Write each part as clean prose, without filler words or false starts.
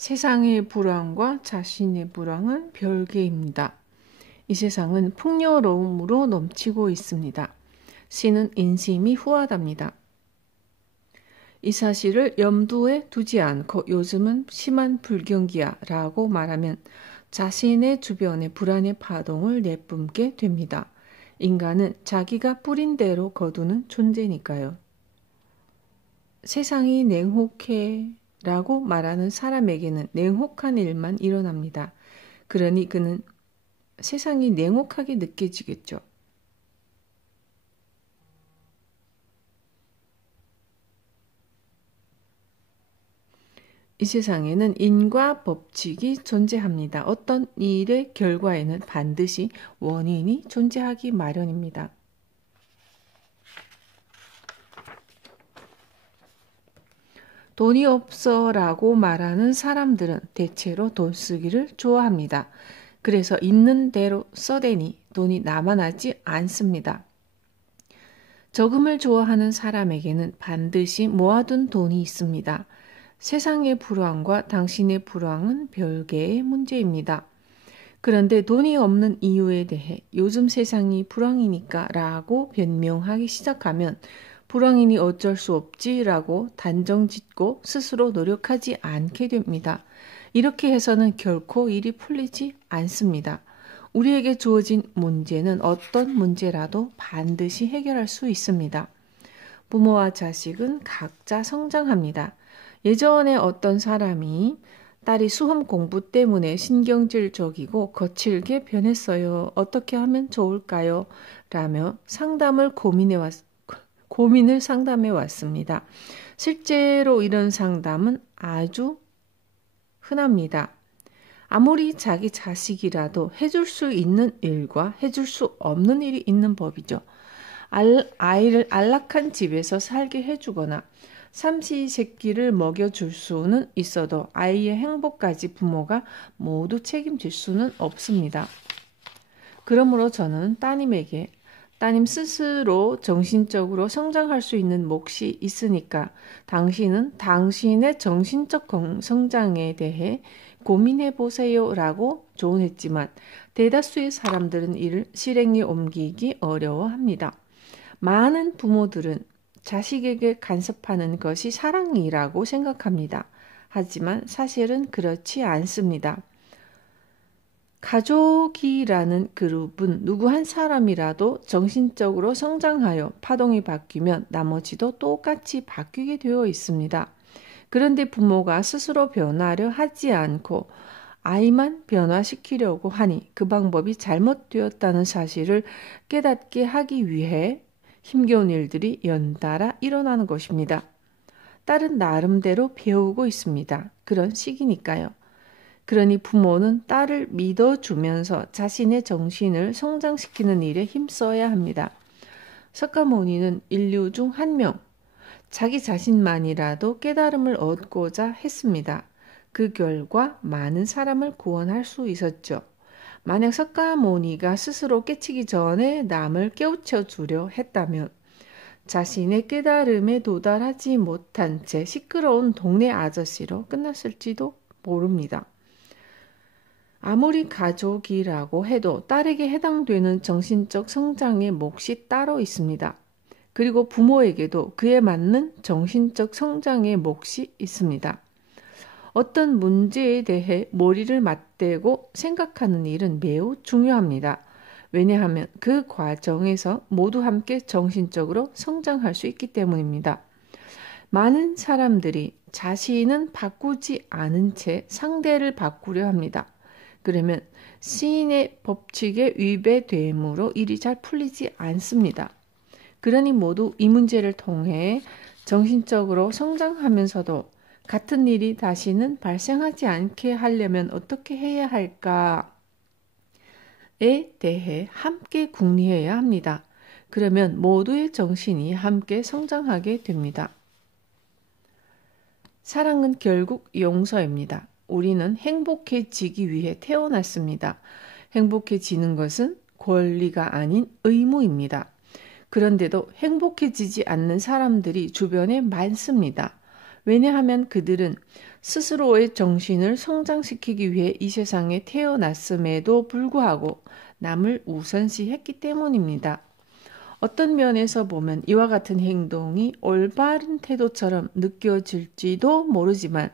세상의 불황과 자신의 불황은 별개입니다. 이 세상은 풍요로움으로 넘치고 있습니다. 신은 인심이 후하답니다. 이 사실을 염두에 두지 않고 요즘은 심한 불경기야 라고 말하면 자신의 주변의 불안의 파동을 내뿜게 됩니다. 인간은 자기가 뿌린 대로 거두는 존재니까요. 세상이 냉혹해 라고 말하는 사람에게는 냉혹한 일만 일어납니다. 그러니 그는 세상이 냉혹하게 느껴지겠죠. 이 세상에는 인과 법칙이 존재합니다. 어떤 일의 결과에는 반드시 원인이 존재하기 마련입니다. 돈이 없어 라고 말하는 사람들은 대체로 돈 쓰기를 좋아합니다. 그래서 있는 대로 써대니 돈이 남아나지 않습니다. 저금을 좋아하는 사람에게는 반드시 모아둔 돈이 있습니다. 세상의 불황과 당신의 불황은 별개의 문제입니다. 그런데 돈이 없는 이유에 대해 요즘 세상이 불황이니까 라고 변명하기 시작하면 불황이니 어쩔 수 없지라고 단정 짓고 스스로 노력하지 않게 됩니다. 이렇게 해서는 결코 일이 풀리지 않습니다. 우리에게 주어진 문제는 어떤 문제라도 반드시 해결할 수 있습니다. 부모와 자식은 각자 성장합니다. 예전에 어떤 사람이 딸이 수험 공부 때문에 신경질적이고 거칠게 변했어요. 어떻게 하면 좋을까요? 라며 고민을 상담해 왔습니다. 실제로 이런 상담은 아주 흔합니다. 아무리 자기 자식이라도 해줄 수 있는 일과 해줄 수 없는 일이 있는 법이죠. 아이를 안락한 집에서 살게 해주거나 삼시세끼를 먹여줄 수는 있어도 아이의 행복까지 부모가 모두 책임질 수는 없습니다. 그러므로 저는 따님에게 따님 스스로 정신적으로 성장할 수 있는 몫이 있으니까 당신은 당신의 정신적 성장에 대해 고민해 보세요 라고 조언했지만 대다수의 사람들은 이를 실행에 옮기기 어려워합니다. 많은 부모들은 자식에게 간섭하는 것이 사랑이라고 생각합니다. 하지만 사실은 그렇지 않습니다. 가족이라는 그룹은 누구 한 사람이라도 정신적으로 성장하여 파동이 바뀌면 나머지도 똑같이 바뀌게 되어 있습니다. 그런데 부모가 스스로 변하려 하지 않고 아이만 변화시키려고 하니 그 방법이 잘못되었다는 사실을 깨닫게 하기 위해 힘겨운 일들이 연달아 일어나는 것입니다. 딸은 나름대로 배우고 있습니다. 그런 시기니까요. 그러니 부모는 딸을 믿어주면서 자신의 정신을 성장시키는 일에 힘써야 합니다. 석가모니는 인류 중 한 명, 자기 자신만이라도 깨달음을 얻고자 했습니다. 그 결과 많은 사람을 구원할 수 있었죠. 만약 석가모니가 스스로 깨치기 전에 남을 깨우쳐 주려 했다면 자신의 깨달음에 도달하지 못한 채 시끄러운 동네 아저씨로 끝났을지도 모릅니다. 아무리 가족이라고 해도 딸에게 해당되는 정신적 성장의 몫이 따로 있습니다. 그리고 부모에게도 그에 맞는 정신적 성장의 몫이 있습니다. 어떤 문제에 대해 머리를 맞대고 생각하는 일은 매우 중요합니다. 왜냐하면 그 과정에서 모두 함께 정신적으로 성장할 수 있기 때문입니다. 많은 사람들이 자신은 바꾸지 않은 채 상대를 바꾸려 합니다. 그러면 시인의 법칙에 위배되므로 일이 잘 풀리지 않습니다. 그러니 모두 이 문제를 통해 정신적으로 성장하면서도 같은 일이 다시는 발생하지 않게 하려면 어떻게 해야 할까에 대해 함께 궁리해야 합니다. 그러면 모두의 정신이 함께 성장하게 됩니다. 사랑은 결국 용서입니다. 우리는 행복해지기 위해 태어났습니다. 행복해지는 것은 권리가 아닌 의무입니다. 그런데도 행복해지지 않는 사람들이 주변에 많습니다. 왜냐하면 그들은 스스로의 정신을 성장시키기 위해 이 세상에 태어났음에도 불구하고 남을 우선시했기 때문입니다. 어떤 면에서 보면 이와 같은 행동이 올바른 태도처럼 느껴질지도 모르지만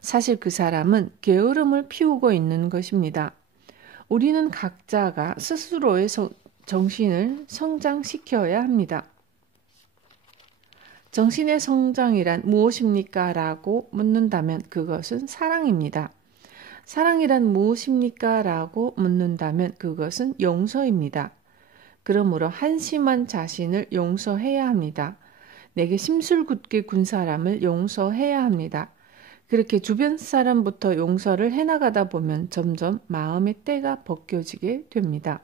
사실 그 사람은 게으름을 피우고 있는 것입니다. 우리는 각자가 스스로의 정신을 성장시켜야 합니다. 정신의 성장이란 무엇입니까? 라고 묻는다면 그것은 사랑입니다. 사랑이란 무엇입니까? 라고 묻는다면 그것은 용서입니다. 그러므로 한심한 자신을 용서해야 합니다. 내게 심술 굳게 군 사람을 용서해야 합니다. 그렇게 주변 사람부터 용서를 해나가다 보면 점점 마음의 때가 벗겨지게 됩니다.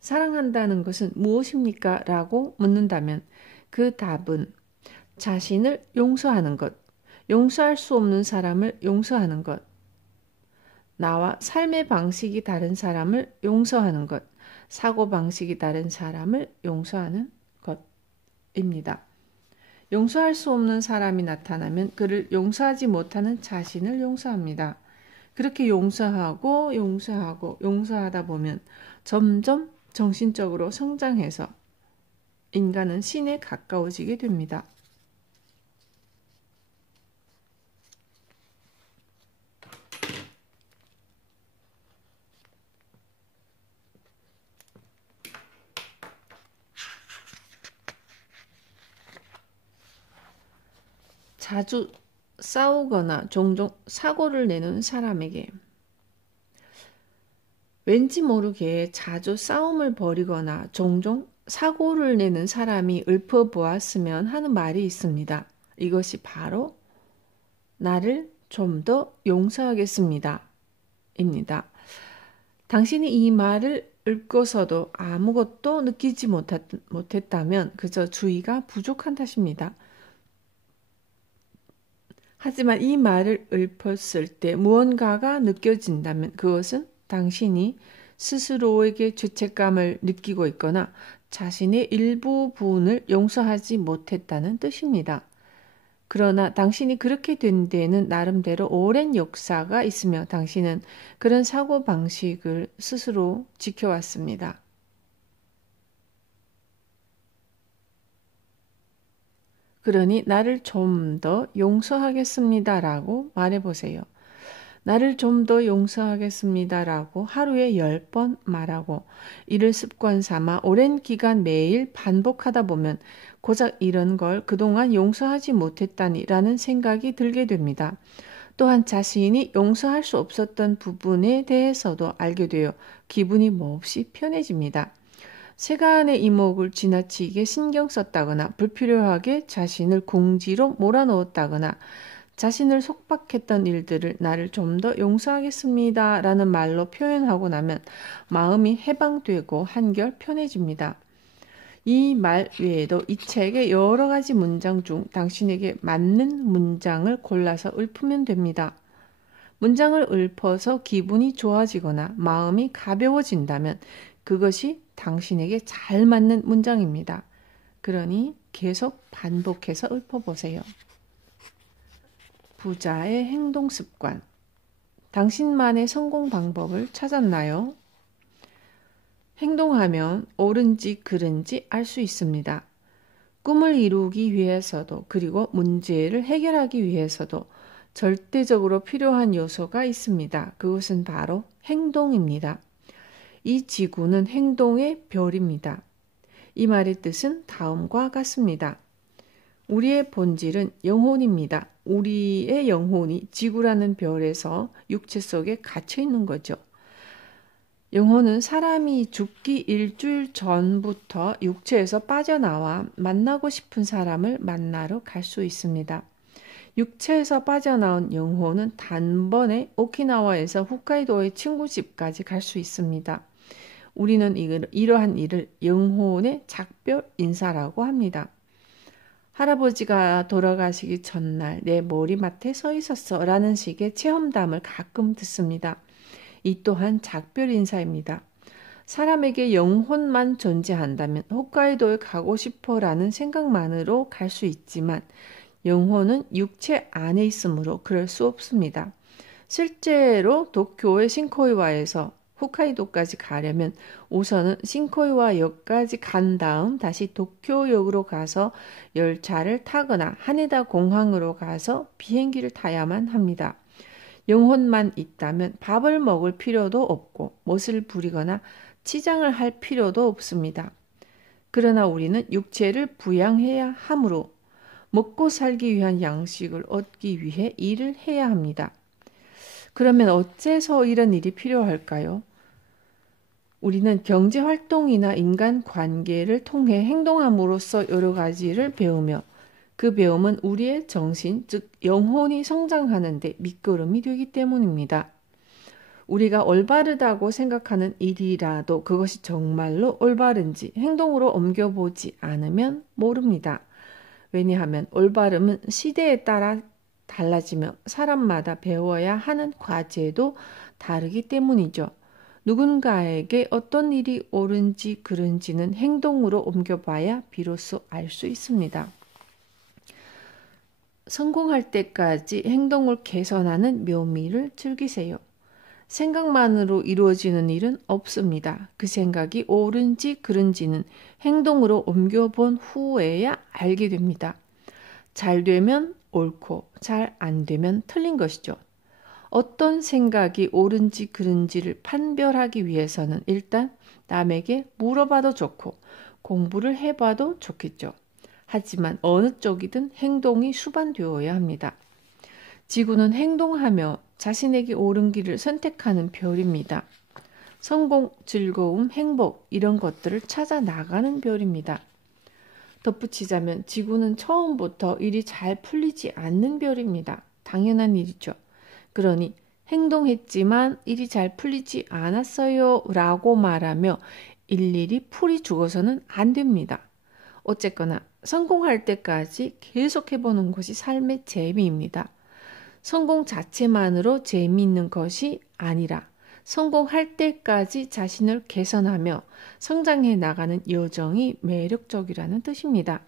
사랑한다는 것은 무엇입니까? 라고 묻는다면 그 답은 자신을 용서하는 것, 용서할 수 없는 사람을 용서하는 것, 나와 삶의 방식이 다른 사람을 용서하는 것, 사고방식이 다른 사람을 용서하는 것입니다. 용서할 수 없는 사람이 나타나면 그를 용서하지 못하는 자신을 용서합니다. 그렇게 용서하다 보면 점점 정신적으로 성장해서 인간은 신에 가까워지게 됩니다. 자주 싸우거나 종종 사고를 내는 사람에게 왠지 모르게 자주 싸움을 벌이거나 종종 사고를 내는 사람이 읊어보았으면 하는 말이 있습니다. 이것이 바로 나를 좀 더 용서하겠습니다. 입니다. 당신이 이 말을 읊고서도 아무것도 느끼지 못했다면 그저 주의가 부족한 탓입니다. 하지만 이 말을 읊었을 때 무언가가 느껴진다면 그것은 당신이 스스로에게 죄책감을 느끼고 있거나 자신의 일부 부분을 용서하지 못했다는 뜻입니다. 그러나 당신이 그렇게 된 데에는 나름대로 오랜 역사가 있으며 당신은 그런 사고방식을 스스로 지켜왔습니다. 그러니 나를 좀 더 용서하겠습니다라고 말해보세요. 나를 좀 더 용서하겠습니다라고 하루에 10번 말하고 이를 습관 삼아 오랜 기간 매일 반복하다 보면 고작 이런 걸 그동안 용서하지 못했다니라는 생각이 들게 됩니다. 또한 자신이 용서할 수 없었던 부분에 대해서도 알게 되어 기분이 몹시 편해집니다. 세간의 이목을 지나치게 신경 썼다거나 불필요하게 자신을 궁지로 몰아넣었다거나 자신을 속박했던 일들을 나를 좀 더 용서하겠습니다 라는 말로 표현하고 나면 마음이 해방되고 한결 편해집니다. 이 말 외에도 이 책의 여러 가지 문장 중 당신에게 맞는 문장을 골라서 읊으면 됩니다. 문장을 읊어서 기분이 좋아지거나 마음이 가벼워진다면 그것이 당신에게 잘 맞는 문장입니다. 그러니 계속 반복해서 읊어보세요. 부자의 행동 습관. 당신만의 성공 방법을 찾았나요? 행동하면 옳은지 그른지 알 수 있습니다. 꿈을 이루기 위해서도 그리고 문제를 해결하기 위해서도 절대적으로 필요한 요소가 있습니다. 그것은 바로 행동입니다. 이 지구는 행동의 별입니다. 이 말의 뜻은 다음과 같습니다. 우리의 본질은 영혼입니다. 우리의 영혼이 지구라는 별에서 육체 속에 갇혀 있는 거죠. 영혼은 사람이 죽기 일주일 전부터 육체에서 빠져나와 만나고 싶은 사람을 만나러 갈 수 있습니다. 육체에서 빠져나온 영혼은 단번에 오키나와에서 홋카이도의 친구 집까지 갈 수 있습니다. 우리는 이러한 일을 영혼의 작별 인사라고 합니다. 할아버지가 돌아가시기 전날 내 머리맡에 서 있었어 라는 식의 체험담을 가끔 듣습니다. 이 또한 작별 인사입니다. 사람에게 영혼만 존재한다면 홋카이도에 가고 싶어 라는 생각만으로 갈 수 있지만 영혼은 육체 안에 있으므로 그럴 수 없습니다. 실제로 도쿄의 신코이와에서 홋카이도까지 가려면 우선은 신코이와역까지 간 다음 다시 도쿄역으로 가서 열차를 타거나 하네다 공항으로 가서 비행기를 타야만 합니다. 영혼만 있다면 밥을 먹을 필요도 없고 못을 부리거나 치장을 할 필요도 없습니다. 그러나 우리는 육체를 부양해야 하므로 먹고 살기 위한 양식을 얻기 위해 일을 해야 합니다. 그러면 어째서 이런 일이 필요할까요? 우리는 경제활동이나 인간관계를 통해 행동함으로써 여러 가지를 배우며 그 배움은 우리의 정신, 즉 영혼이 성장하는 데 밑거름이 되기 때문입니다. 우리가 올바르다고 생각하는 일이라도 그것이 정말로 올바른지 행동으로 옮겨보지 않으면 모릅니다. 왜냐하면 올바름은 시대에 따라 달라지며 사람마다 배워야 하는 과제도 다르기 때문이죠. 누군가에게 어떤 일이 옳은지 그른지는 행동으로 옮겨봐야 비로소 알 수 있습니다. 성공할 때까지 행동을 개선하는 묘미를 즐기세요. 생각만으로 이루어지는 일은 없습니다. 그 생각이 옳은지 그른지는 행동으로 옮겨본 후에야 알게 됩니다. 잘 되면 옳고 잘 안 되면 틀린 것이죠. 어떤 생각이 옳은지 그른지를 판별하기 위해서는 일단 남에게 물어봐도 좋고 공부를 해봐도 좋겠죠. 하지만 어느 쪽이든 행동이 수반되어야 합니다. 지구는 행동하며 자신에게 옳은 길을 선택하는 별입니다. 성공, 즐거움, 행복 이런 것들을 찾아 나가는 별입니다. 덧붙이자면 지구는 처음부터 일이 잘 풀리지 않는 별입니다. 당연한 일이죠. 그러니 행동했지만 일이 잘 풀리지 않았어요 라고 말하며 일일이 풀이 죽어서는 안 됩니다. 어쨌거나 성공할 때까지 계속해보는 것이 삶의 재미입니다. 성공 자체만으로 재미있는 것이 아니라 성공할 때까지 자신을 개선하며 성장해 나가는 여정이 매력적이라는 뜻입니다.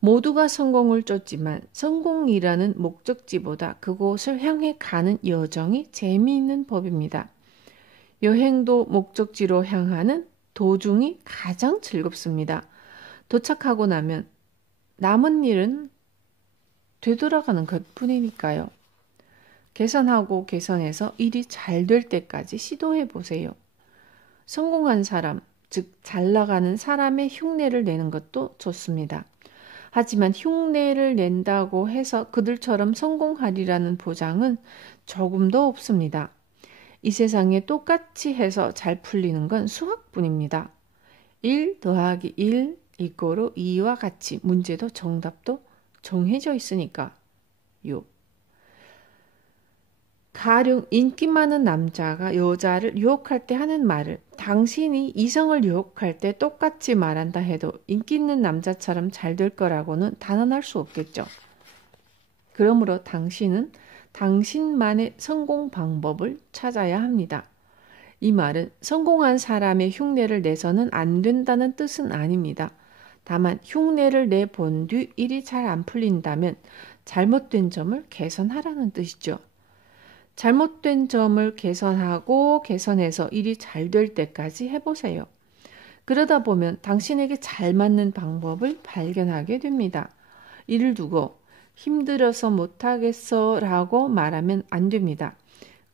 모두가 성공을 쫓지만 성공이라는 목적지보다 그곳을 향해 가는 여정이 재미있는 법입니다. 여행도 목적지로 향하는 도중이 가장 즐겁습니다. 도착하고 나면 남은 일은 되돌아가는 것뿐이니까요. 개선하고 개선해서 일이 잘 될 때까지 시도해 보세요. 성공한 사람, 즉 잘 나가는 사람의 흉내를 내는 것도 좋습니다. 하지만 흉내를 낸다고 해서 그들처럼 성공하리라는 보장은 조금도 없습니다. 이 세상에 똑같이 해서 잘 풀리는 건 수학뿐입니다. 1 더하기 1 이꼬르 2와 같이 문제도 정답도 정해져 있으니까요. 가령 인기 많은 남자가 여자를 유혹할 때 하는 말을 당신이 이성을 유혹할 때 똑같이 말한다 해도 인기 있는 남자처럼 잘 될 거라고는 단언할 수 없겠죠. 그러므로 당신은 당신만의 성공 방법을 찾아야 합니다. 이 말은 성공한 사람의 흉내를 내서는 안 된다는 뜻은 아닙니다. 다만 흉내를 내본 뒤 일이 잘 안 풀린다면 잘못된 점을 개선하라는 뜻이죠. 잘못된 점을 개선하고 개선해서 일이 잘 될 때까지 해보세요. 그러다 보면 당신에게 잘 맞는 방법을 발견하게 됩니다. 이를 두고 힘들어서 못하겠어 라고 말하면 안 됩니다.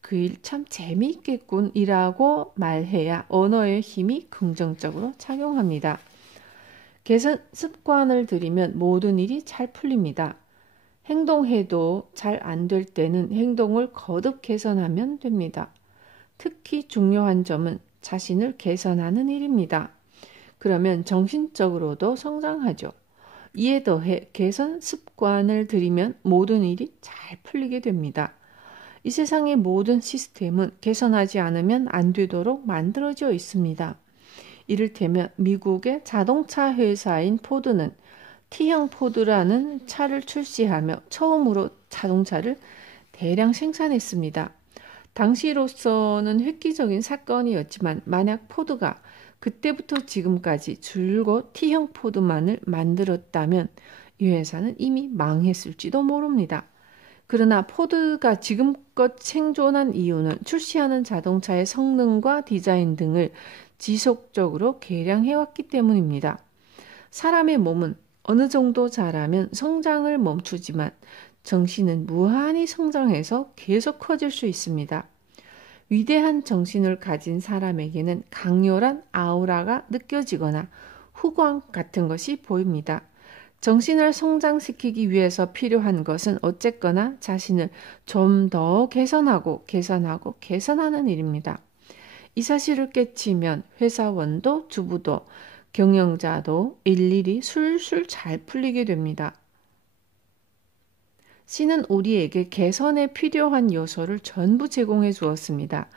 그 일 참 재미있겠군 이라고 말해야 언어의 힘이 긍정적으로 작용합니다. 개선 습관을 들이면 모든 일이 잘 풀립니다. 행동해도 잘 안 될 때는 행동을 거듭 개선하면 됩니다. 특히 중요한 점은 자신을 개선하는 일입니다. 그러면 정신적으로도 성장하죠. 이에 더해 개선 습관을 들이면 모든 일이 잘 풀리게 됩니다. 이 세상의 모든 시스템은 개선하지 않으면 안 되도록 만들어져 있습니다. 이를테면 미국의 자동차 회사인 포드는 T형 포드라는 차를 출시하며 처음으로 자동차를 대량 생산했습니다. 당시로서는 획기적인 사건이었지만 만약 포드가 그때부터 지금까지 줄곧 T형 포드만을 만들었다면 이 회사는 이미 망했을지도 모릅니다. 그러나 포드가 지금껏 생존한 이유는 출시하는 자동차의 성능과 디자인 등을 지속적으로 개량해왔기 때문입니다. 사람의 몸은 어느 정도 자라면 성장을 멈추지만 정신은 무한히 성장해서 계속 커질 수 있습니다. 위대한 정신을 가진 사람에게는 강렬한 아우라가 느껴지거나 후광 같은 것이 보입니다. 정신을 성장시키기 위해서 필요한 것은 어쨌거나 자신을 좀 더 개선하는 일입니다. 이 사실을 깨치면 회사원도 주부도 경영자도 일일이 술술 잘 풀리게 됩니다. 신은 우리에게 개선에 필요한 요소를 전부 제공해 주었습니다.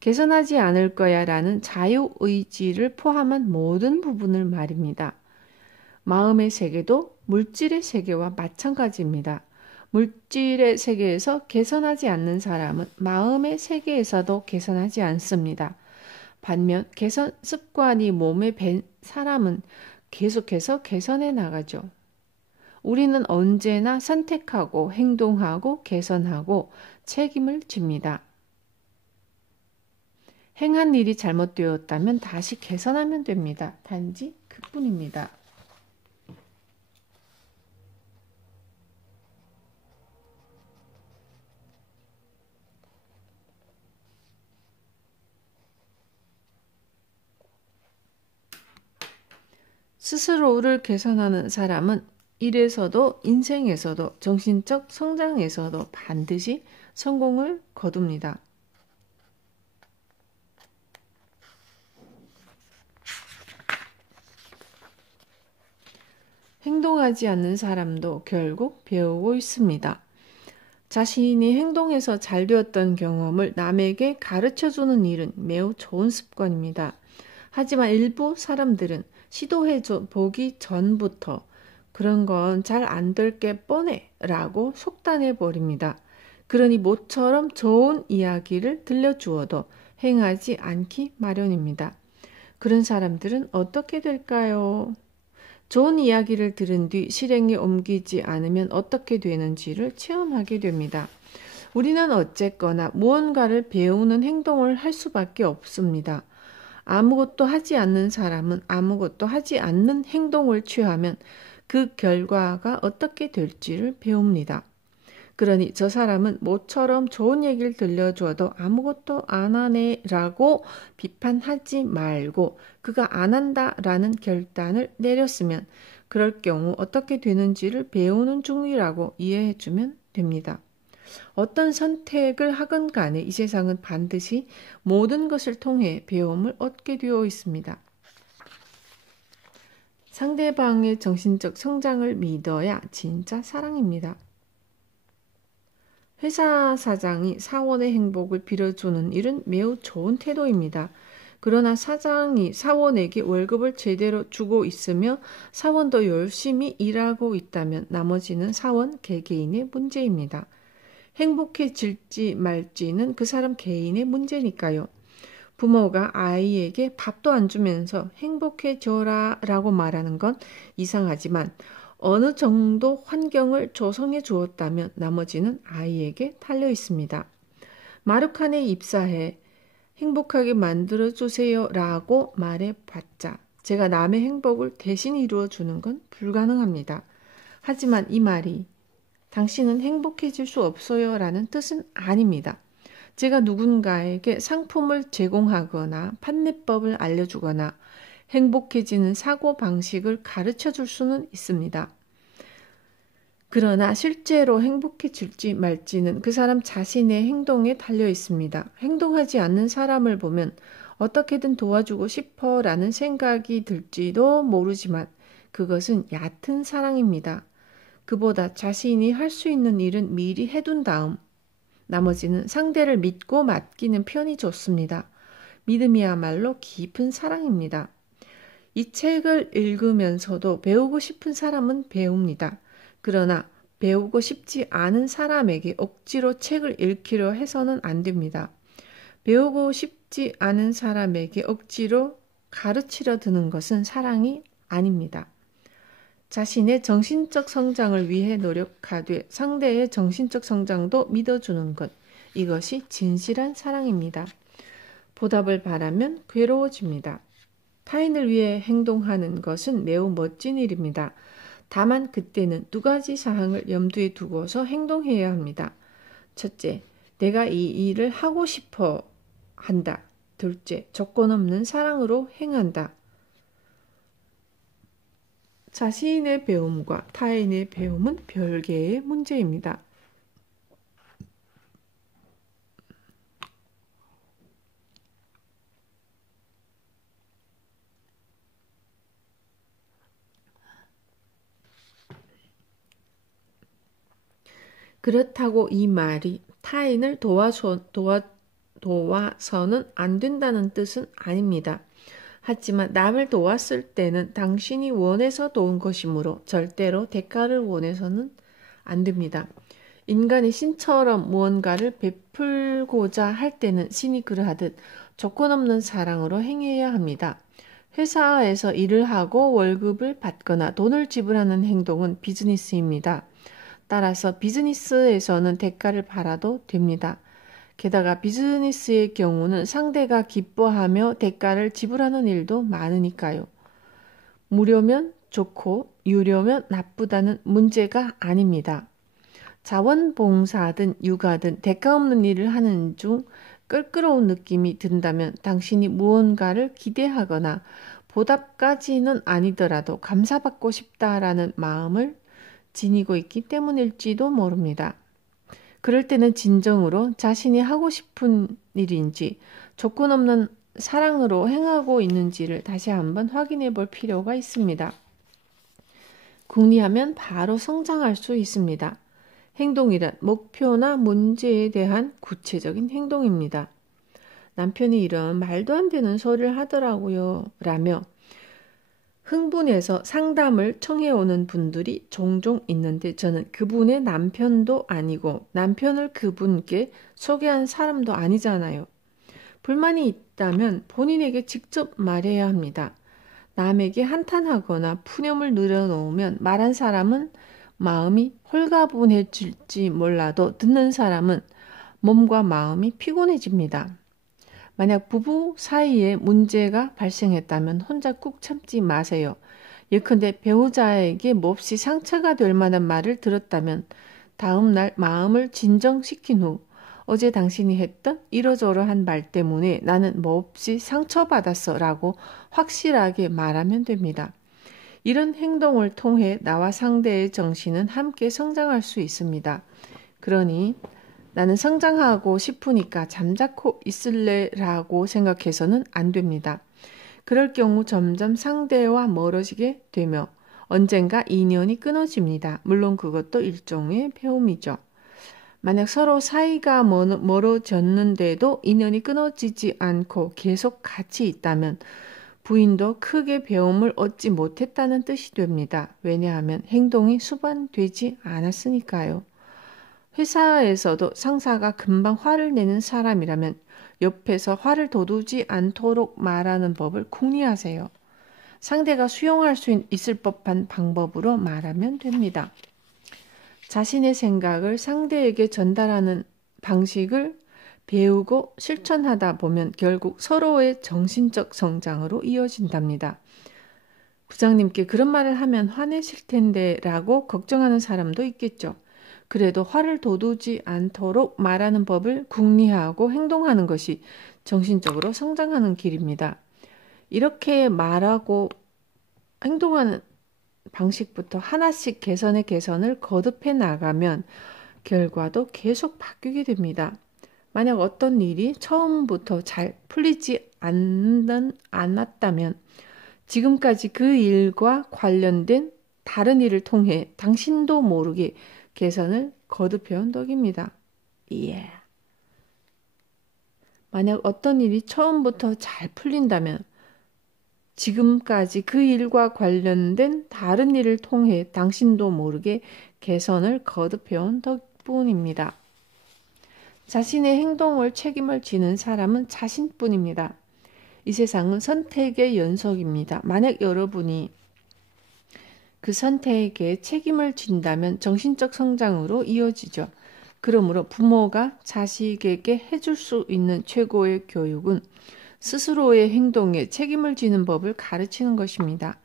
개선하지 않을 거야 라는 자유의지를 포함한 모든 부분을 말입니다. 마음의 세계도 물질의 세계와 마찬가지입니다. 물질의 세계에서 개선하지 않는 사람은 마음의 세계에서도 개선하지 않습니다. 반면 개선 습관이 몸에 밴 사람은 계속해서 개선해 나가죠. 우리는 언제나 선택하고 행동하고 개선하고 책임을 집니다. 행한 일이 잘못되었다면 다시 개선하면 됩니다. 단지 그뿐입니다. 스스로를 개선하는 사람은 일에서도 인생에서도 정신적 성장에서도 반드시 성공을 거둡니다. 행동하지 않는 사람도 결국 배우고 있습니다. 자신이 행동해서 잘 되었던 경험을 남에게 가르쳐주는 일은 매우 좋은 습관입니다. 하지만 일부 사람들은 시도해 보기 전부터 그런 건 잘 안 될 게 뻔해 라고 속단해 버립니다. 그러니 모처럼 좋은 이야기를 들려주어도 행하지 않기 마련입니다. 그런 사람들은 어떻게 될까요? 좋은 이야기를 들은 뒤 실행에 옮기지 않으면 어떻게 되는지를 체험하게 됩니다. 우리는 어쨌거나 무언가를 배우는 행동을 할 수밖에 없습니다. 아무것도 하지 않는 사람은 아무것도 하지 않는 행동을 취하면 그 결과가 어떻게 될지를 배웁니다. 그러니 저 사람은 모처럼 좋은 얘기를 들려줘도 아무것도 안 하네 라고 비판하지 말고 그가 안 한다 라는 결단을 내렸으면 그럴 경우 어떻게 되는지를 배우는 중이라고 이해해주면 됩니다. 어떤 선택을 하건 간에 이 세상은 반드시 모든 것을 통해 배움을 얻게 되어 있습니다. 상대방의 정신적 성장을 믿어야 진짜 사랑입니다. 회사 사장이 사원의 행복을 빌어주는 일은 매우 좋은 태도입니다. 그러나 사장이 사원에게 월급을 제대로 주고 있으며 사원도 열심히 일하고 있다면 나머지는 사원 개개인의 문제입니다. 행복해질지 말지는 그 사람 개인의 문제니까요. 부모가 아이에게 밥도 안 주면서 행복해져라 라고 말하는 건 이상하지만 어느 정도 환경을 조성해 주었다면 나머지는 아이에게 달려 있습니다. 마루칸에 입사해 행복하게 만들어주세요 라고 말해봤자 제가 남의 행복을 대신 이루어주는 건 불가능합니다. 하지만 이 말이 당신은 행복해질 수 없어요 라는 뜻은 아닙니다. 제가 누군가에게 상품을 제공하거나 판매법을 알려주거나 행복해지는 사고방식을 가르쳐 줄 수는 있습니다. 그러나 실제로 행복해질지 말지는 그 사람 자신의 행동에 달려 있습니다. 행동하지 않는 사람을 보면 어떻게든 도와주고 싶어 라는 생각이 들지도 모르지만 그것은 얕은 사랑입니다. 그보다 자신이 할 수 있는 일은 미리 해둔 다음 나머지는 상대를 믿고 맡기는 편이 좋습니다. 믿음이야말로 깊은 사랑입니다. 이 책을 읽으면서도 배우고 싶은 사람은 배웁니다. 그러나 배우고 싶지 않은 사람에게 억지로 책을 읽히려 해서는 안 됩니다. 배우고 싶지 않은 사람에게 억지로 가르치려 드는 것은 사랑이 아닙니다. 자신의 정신적 성장을 위해 노력하되 상대의 정신적 성장도 믿어주는 것. 이것이 진실한 사랑입니다. 보답을 바라면 괴로워집니다. 타인을 위해 행동하는 것은 매우 멋진 일입니다. 다만 그때는 두 가지 사항을 염두에 두고서 행동해야 합니다. 첫째, 내가 이 일을 하고 싶어 한다. 둘째, 조건 없는 사랑으로 행한다. 자신의 배움과 타인의 배움은 별개의 문제입니다. 그렇다고 이 말이 타인을 도와서는 안 된다는 뜻은 아닙니다. 하지만 남을 도왔을 때는 당신이 원해서 도운 것이므로 절대로 대가를 원해서는 안 됩니다. 인간이 신처럼 무언가를 베풀고자 할 때는 신이 그러하듯 조건 없는 사랑으로 행해야 합니다. 회사에서 일을 하고 월급을 받거나 돈을 지불하는 행동은 비즈니스입니다. 따라서 비즈니스에서는 대가를 받아도 됩니다. 게다가 비즈니스의 경우는 상대가 기뻐하며 대가를 지불하는 일도 많으니까요. 무료면 좋고 유료면 나쁘다는 문제가 아닙니다. 자원봉사든 육아든 대가 없는 일을 하는 중 껄끄러운 느낌이 든다면 당신이 무언가를 기대하거나 보답까지는 아니더라도 감사받고 싶다라는 마음을 지니고 있기 때문일지도 모릅니다. 그럴 때는 진정으로 자신이 하고 싶은 일인지 조건 없는 사랑으로 행하고 있는지를 다시 한번 확인해 볼 필요가 있습니다. 궁리하면 바로 성장할 수 있습니다. 행동이란 목표나 문제에 대한 구체적인 행동입니다. 남편이 이런 말도 안 되는 소리를 하더라고요. 라며 흥분해서 상담을 청해오는 분들이 종종 있는데 저는 그분의 남편도 아니고 남편을 그분께 소개한 사람도 아니잖아요. 불만이 있다면 본인에게 직접 말해야 합니다. 남에게 한탄하거나 푸념을 늘어놓으면 말한 사람은 마음이 홀가분해질지 몰라도 듣는 사람은 몸과 마음이 피곤해집니다. 만약 부부 사이에 문제가 발생했다면 혼자 꾹 참지 마세요. 예컨대 배우자에게 몹시 상처가 될 만한 말을 들었다면 다음 날 마음을 진정시킨 후 어제 당신이 했던 이러저러한 말 때문에 나는 몹시 상처받았어 라고 확실하게 말하면 됩니다. 이런 행동을 통해 나와 상대의 정신은 함께 성장할 수 있습니다. 그러니 나는 성장하고 싶으니까 잠자코 있을래 라고 생각해서는 안 됩니다. 그럴 경우 점점 상대와 멀어지게 되며 언젠가 인연이 끊어집니다. 물론 그것도 일종의 배움이죠. 만약 서로 사이가 멀어졌는데도 인연이 끊어지지 않고 계속 같이 있다면 부인도 크게 배움을 얻지 못했다는 뜻이 됩니다. 왜냐하면 행동이 수반되지 않았으니까요. 회사에서도 상사가 금방 화를 내는 사람이라면 옆에서 화를 돋우지 않도록 말하는 법을 궁리하세요. 상대가 수용할 수 있을 법한 방법으로 말하면 됩니다. 자신의 생각을 상대에게 전달하는 방식을 배우고 실천하다 보면 결국 서로의 정신적 성장으로 이어진답니다. 부장님께 그런 말을 하면 화내실 텐데 라고 걱정하는 사람도 있겠죠. 그래도 화를 돋우지 않도록 말하는 법을 궁리하고 행동하는 것이 정신적으로 성장하는 길입니다. 이렇게 말하고 행동하는 방식부터 하나씩 개선을 거듭해 나가면 결과도 계속 바뀌게 됩니다. 만약 어떤 일이 처음부터 잘 풀리지 않았다면 지금까지 그 일과 관련된 다른 일을 통해 당신도 모르게 개선을 거듭해온 덕입니다. 예. 만약 어떤 일이 처음부터 잘 풀린다면 지금까지 그 일과 관련된 다른 일을 통해 당신도 모르게 개선을 거듭해온 덕분입니다. 자신의 행동을 책임을 지는 사람은 자신뿐입니다. 이 세상은 선택의 연속입니다. 만약 여러분이 그 선택에 책임을 진다면 정신적 성장으로 이어지죠. 그러므로 부모가 자식에게 해줄 수 있는 최고의 교육은 스스로의 행동에 책임을 지는 법을 가르치는 것입니다.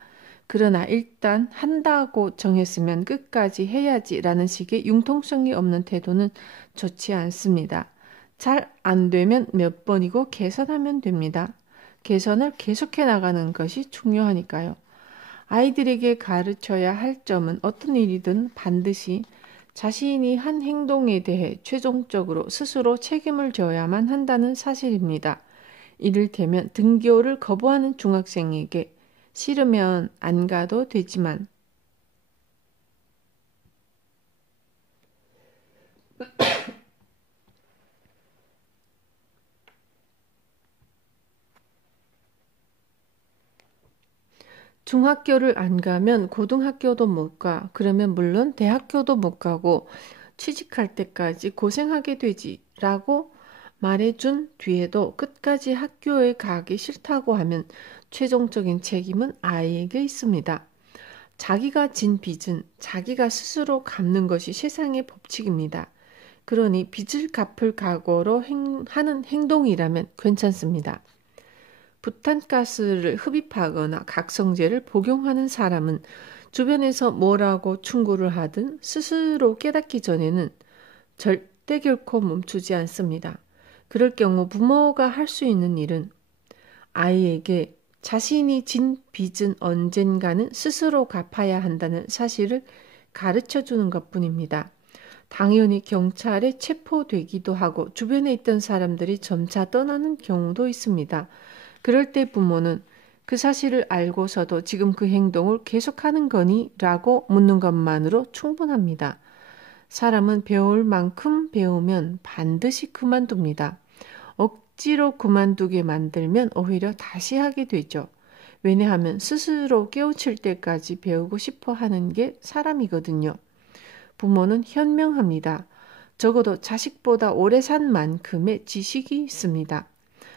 그러나 일단 한다고 정했으면 끝까지 해야지라는 식의 융통성이 없는 태도는 좋지 않습니다. 잘 안 되면 몇 번이고 개선하면 됩니다. 개선을 계속해 나가는 것이 중요하니까요. 아이들에게 가르쳐야 할 점은 어떤 일이든 반드시 자신이 한 행동에 대해 최종적으로 스스로 책임을 져야만 한다는 사실입니다. 이를테면 등교를 거부하는 중학생에게 싫으면 안 가도 되지만 중학교를 안 가면 고등학교도 못 가. 그러면 물론 대학교도 못 가고 취직할 때까지 고생하게 되지라고 말해준 뒤에도 끝까지 학교에 가기 싫다고 하면 최종적인 책임은 아이에게 있습니다. 자기가 진 빚은 자기가 스스로 갚는 것이 세상의 법칙입니다. 그러니 빚을 갚을 각오로 하는 행동이라면 괜찮습니다. 부탄가스를 흡입하거나 각성제를 복용하는 사람은 주변에서 뭐라고 충고를 하든 스스로 깨닫기 전에는 절대 결코 멈추지 않습니다. 그럴 경우 부모가 할 수 있는 일은 아이에게 자신이 진 빚은 언젠가는 스스로 갚아야 한다는 사실을 가르쳐 주는 것뿐입니다. 당연히 경찰에 체포되기도 하고 주변에 있던 사람들이 점차 떠나는 경우도 있습니다. 그럴 때 부모는 그 사실을 알고서도 지금 그 행동을 계속하는 거니? 라고 묻는 것만으로 충분합니다. 사람은 배울 만큼 배우면 반드시 그만둡니다. 억지로 그만두게 만들면 오히려 다시 하게 되죠. 왜냐하면 스스로 깨우칠 때까지 배우고 싶어 하는 게 사람이거든요. 부모는 현명합니다. 적어도 자식보다 오래 산 만큼의 지식이 있습니다.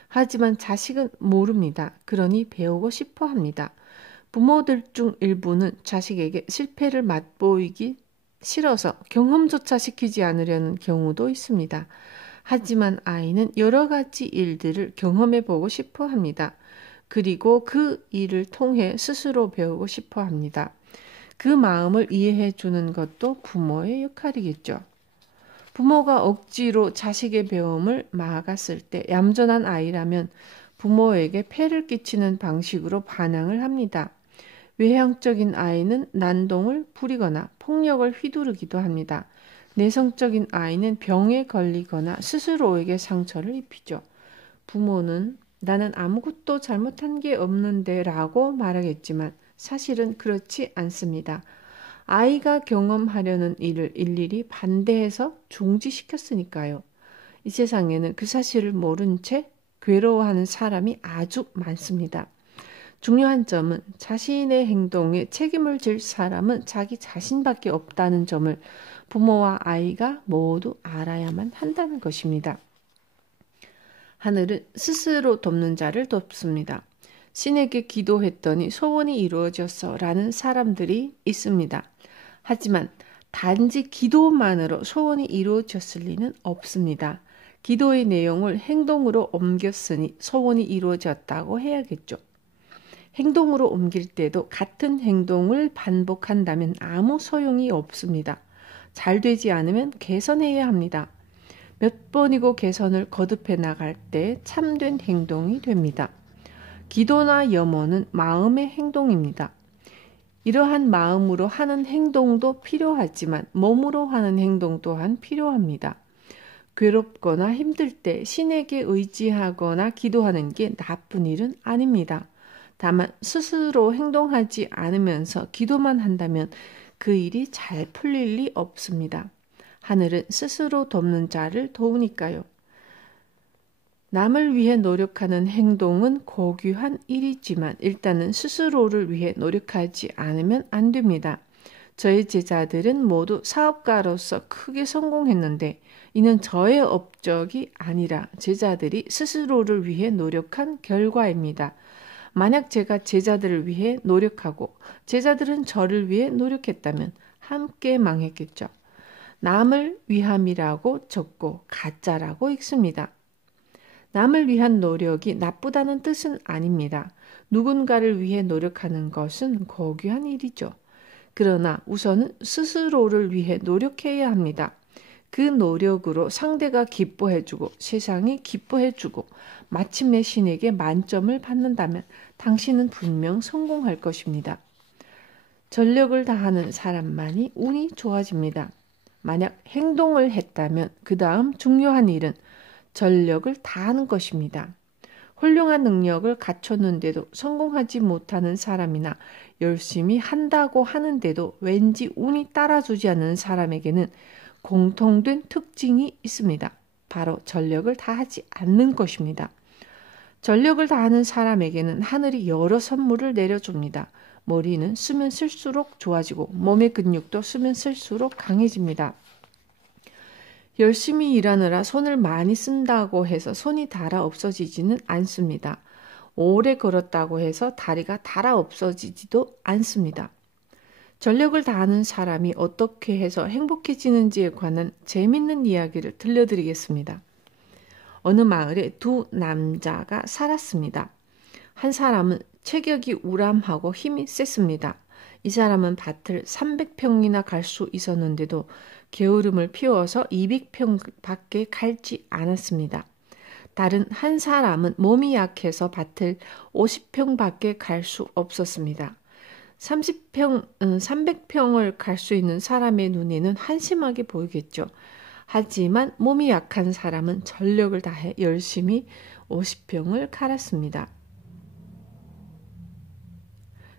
하지만 자식은 모릅니다. 그러니 배우고 싶어 합니다. 부모들 중 일부는 자식에게 실패를 맛보이기 싫어서 경험조차 시키지 않으려는 경우도 있습니다. 하지만 아이는 여러 가지 일들을 경험해 보고 싶어 합니다. 그리고 그 일을 통해 스스로 배우고 싶어 합니다. 그 마음을 이해해 주는 것도 부모의 역할이겠죠. 부모가 억지로 자식의 배움을 막았을 때 얌전한 아이라면 부모에게 폐를 끼치는 방식으로 반항을 합니다. 외향적인 아이는 난동을 부리거나 폭력을 휘두르기도 합니다. 내성적인 아이는 병에 걸리거나 스스로에게 상처를 입히죠. 부모는 나는 아무것도 잘못한 게 없는데 라고 말하겠지만 사실은 그렇지 않습니다. 아이가 경험하려는 일을 일일이 반대해서 중지시켰으니까요. 이 세상에는 그 사실을 모른 채 괴로워하는 사람이 아주 많습니다. 중요한 점은 자신의 행동에 책임을 질 사람은 자기 자신밖에 없다는 점을 부모와 아이가 모두 알아야만 한다는 것입니다. 하늘은 스스로 돕는 자를 돕습니다. 신에게 기도했더니 소원이 이루어졌어 라는 사람들이 있습니다. 하지만 단지 기도만으로 소원이 이루어졌을 리는 없습니다. 기도의 내용을 행동으로 옮겼으니 소원이 이루어졌다고 해야겠죠. 행동으로 옮길 때도 같은 행동을 반복한다면 아무 소용이 없습니다. 잘 되지 않으면 개선해야 합니다. 몇 번이고 개선을 거듭해 나갈 때 참된 행동이 됩니다. 기도나 염원은 마음의 행동입니다. 이러한 마음으로 하는 행동도 필요하지만 몸으로 하는 행동 또한 필요합니다. 괴롭거나 힘들 때 신에게 의지하거나 기도하는 게 나쁜 일은 아닙니다. 다만 스스로 행동하지 않으면서 기도만 한다면 그 일이 잘 풀릴 리 없습니다. 하늘은 스스로 돕는 자를 도우니까요. 남을 위해 노력하는 행동은 고귀한 일이지만 일단은 스스로를 위해 노력하지 않으면 안 됩니다. 저의 제자들은 모두 사업가로서 크게 성공했는데 이는 저의 업적이 아니라 제자들이 스스로를 위해 노력한 결과입니다. 만약 제가 제자들을 위해 노력하고 제자들은 저를 위해 노력했다면 함께 망했겠죠. 남을 위함이라고 적고 가짜라고 읽습니다. 남을 위한 노력이 나쁘다는 뜻은 아닙니다. 누군가를 위해 노력하는 것은 고귀한 일이죠. 그러나 우선은 스스로를 위해 노력해야 합니다. 그 노력으로 상대가 기뻐해주고 세상이 기뻐해주고 마침내 신에게 만점을 받는다면 당신은 분명 성공할 것입니다. 전력을 다하는 사람만이 운이 좋아집니다. 만약 행동을 했다면 그 다음 중요한 일은 전력을 다하는 것입니다. 훌륭한 능력을 갖췄는데도 성공하지 못하는 사람이나 열심히 한다고 하는데도 왠지 운이 따라주지 않는 사람에게는 공통된 특징이 있습니다. 바로 전력을 다하지 않는 것입니다. 전력을 다하는 사람에게는 하늘이 여러 선물을 내려줍니다. 머리는 쓰면 쓸수록 좋아지고 몸의 근육도 쓰면 쓸수록 강해집니다. 열심히 일하느라 손을 많이 쓴다고 해서 손이 닳아 없어지지는 않습니다. 오래 걸었다고 해서 다리가 닳아 없어지지도 않습니다. 전력을 다하는 사람이 어떻게 해서 행복해지는지에 관한 재밌는 이야기를 들려드리겠습니다. 어느 마을에 두 남자가 살았습니다. 한 사람은 체격이 우람하고 힘이 셌습니다. 이 사람은 밭을 300평이나 갈 수 있었는데도 게으름을 피워서 200평밖에 갈지 않았습니다. 다른 한 사람은 몸이 약해서 밭을 50평밖에 갈 수 없었습니다. 300평을 갈 수 있는 사람의 눈에는 한심하게 보이겠죠. 하지만 몸이 약한 사람은 전력을 다해 열심히 50평을 갈았습니다.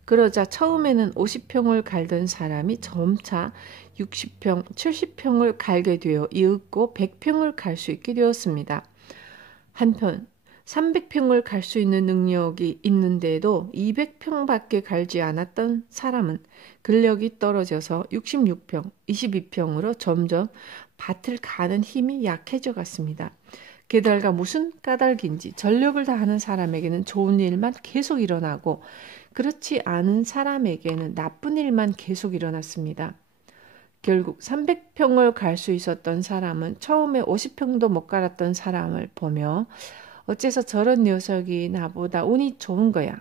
그러자 처음에는 50평을 갈던 사람이 점차 60평, 70평을 갈게 되어 이윽고 100평을 갈 수 있게 되었습니다. 한편 300평을 갈 수 있는 능력이 있는데도 200평밖에 갈지 않았던 사람은 근력이 떨어져서 66평, 22평으로 점점 밭을 가는 힘이 약해져 갔습니다. 게다가 무슨 까닭인지 전력을 다하는 사람에게는 좋은 일만 계속 일어나고 그렇지 않은 사람에게는 나쁜 일만 계속 일어났습니다. 결국 300평을 갈 수 있었던 사람은 처음에 50평도 못 갈았던 사람을 보며 어째서 저런 녀석이 나보다 운이 좋은 거야.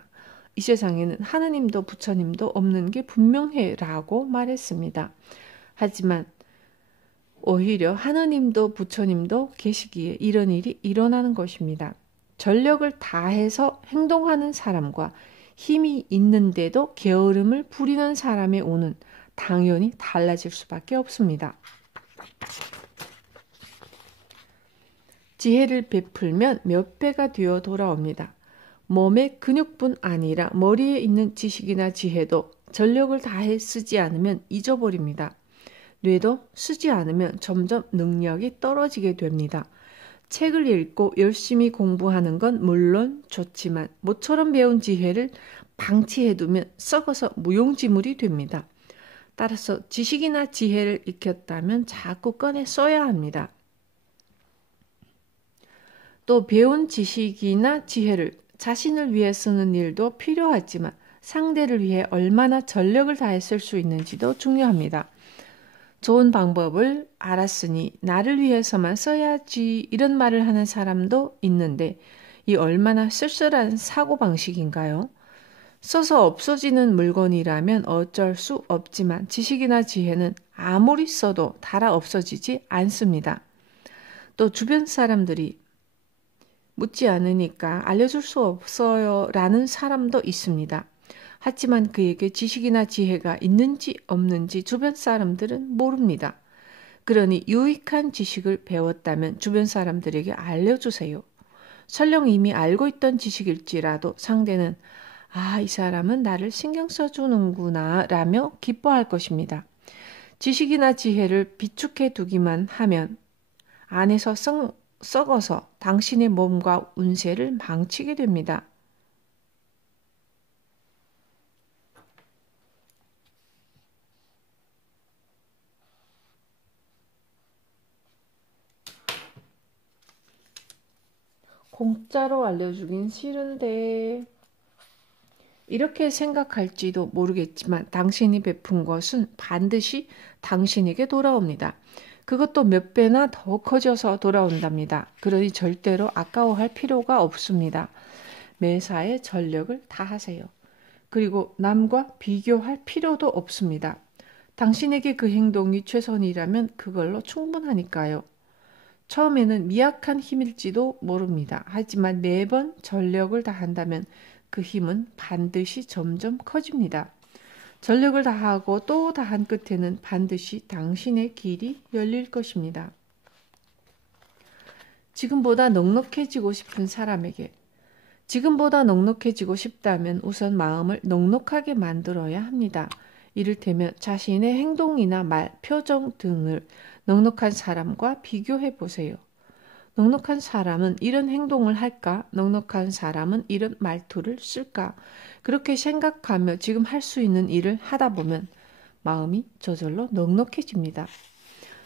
이 세상에는 하느님도 부처님도 없는 게 분명해 라고 말했습니다. 하지만 오히려 하느님도 부처님도 계시기에 이런 일이 일어나는 것입니다. 전력을 다해서 행동하는 사람과 힘이 있는데도 게으름을 부리는 사람의 운은 당연히 달라질 수밖에 없습니다. 지혜를 베풀면 몇 배가 되어 돌아옵니다. 몸의 근육뿐 아니라 머리에 있는 지식이나 지혜도 전력을 다해 쓰지 않으면 잊어버립니다. 뇌도 쓰지 않으면 점점 능력이 떨어지게 됩니다. 책을 읽고 열심히 공부하는 건 물론 좋지만 모처럼 배운 지혜를 방치해두면 썩어서 무용지물이 됩니다. 따라서 지식이나 지혜를 익혔다면 자꾸 꺼내 써야 합니다. 또 배운 지식이나 지혜를 자신을 위해 쓰는 일도 필요하지만 상대를 위해 얼마나 전력을 다해 쓸 수 있는지도 중요합니다. 좋은 방법을 알았으니 나를 위해서만 써야지 이런 말을 하는 사람도 있는데 이 얼마나 쓸쓸한 사고방식인가요? 써서 없어지는 물건이라면 어쩔 수 없지만 지식이나 지혜는 아무리 써도 닳아 없어지지 않습니다. 또 주변 사람들이 묻지 않으니까 알려줄 수 없어요 라는 사람도 있습니다. 하지만 그에게 지식이나 지혜가 있는지 없는지 주변 사람들은 모릅니다. 그러니 유익한 지식을 배웠다면 주변 사람들에게 알려주세요. 설령 이미 알고 있던 지식일지라도 상대는 아, 이 사람은 나를 신경 써주는구나 라며 기뻐할 것입니다. 지식이나 지혜를 비축해 두기만 하면 안에서 썩어서 당신의 몸과 운세를 망치게 됩니다. 공짜로 알려주긴 싫은데 이렇게 생각할지도 모르겠지만 당신이 베푼 것은 반드시 당신에게 돌아옵니다. 그것도 몇 배나 더 커져서 돌아온답니다. 그러니 절대로 아까워할 필요가 없습니다. 매사에 전력을 다하세요. 그리고 남과 비교할 필요도 없습니다. 당신에게 그 행동이 최선이라면 그걸로 충분하니까요. 처음에는 미약한 힘일지도 모릅니다. 하지만 매번 전력을 다한다면 그 힘은 반드시 점점 커집니다. 전력을 다하고 또 다한 끝에는 반드시 당신의 길이 열릴 것입니다. 지금보다 넉넉해지고 싶은 사람에게 지금보다 넉넉해지고 싶다면 우선 마음을 넉넉하게 만들어야 합니다. 이를테면 자신의 행동이나 말, 표정 등을 넉넉한 사람과 비교해 보세요. 넉넉한 사람은 이런 행동을 할까? 넉넉한 사람은 이런 말투를 쓸까? 그렇게 생각하며 지금 할 수 있는 일을 하다 보면 마음이 저절로 넉넉해집니다.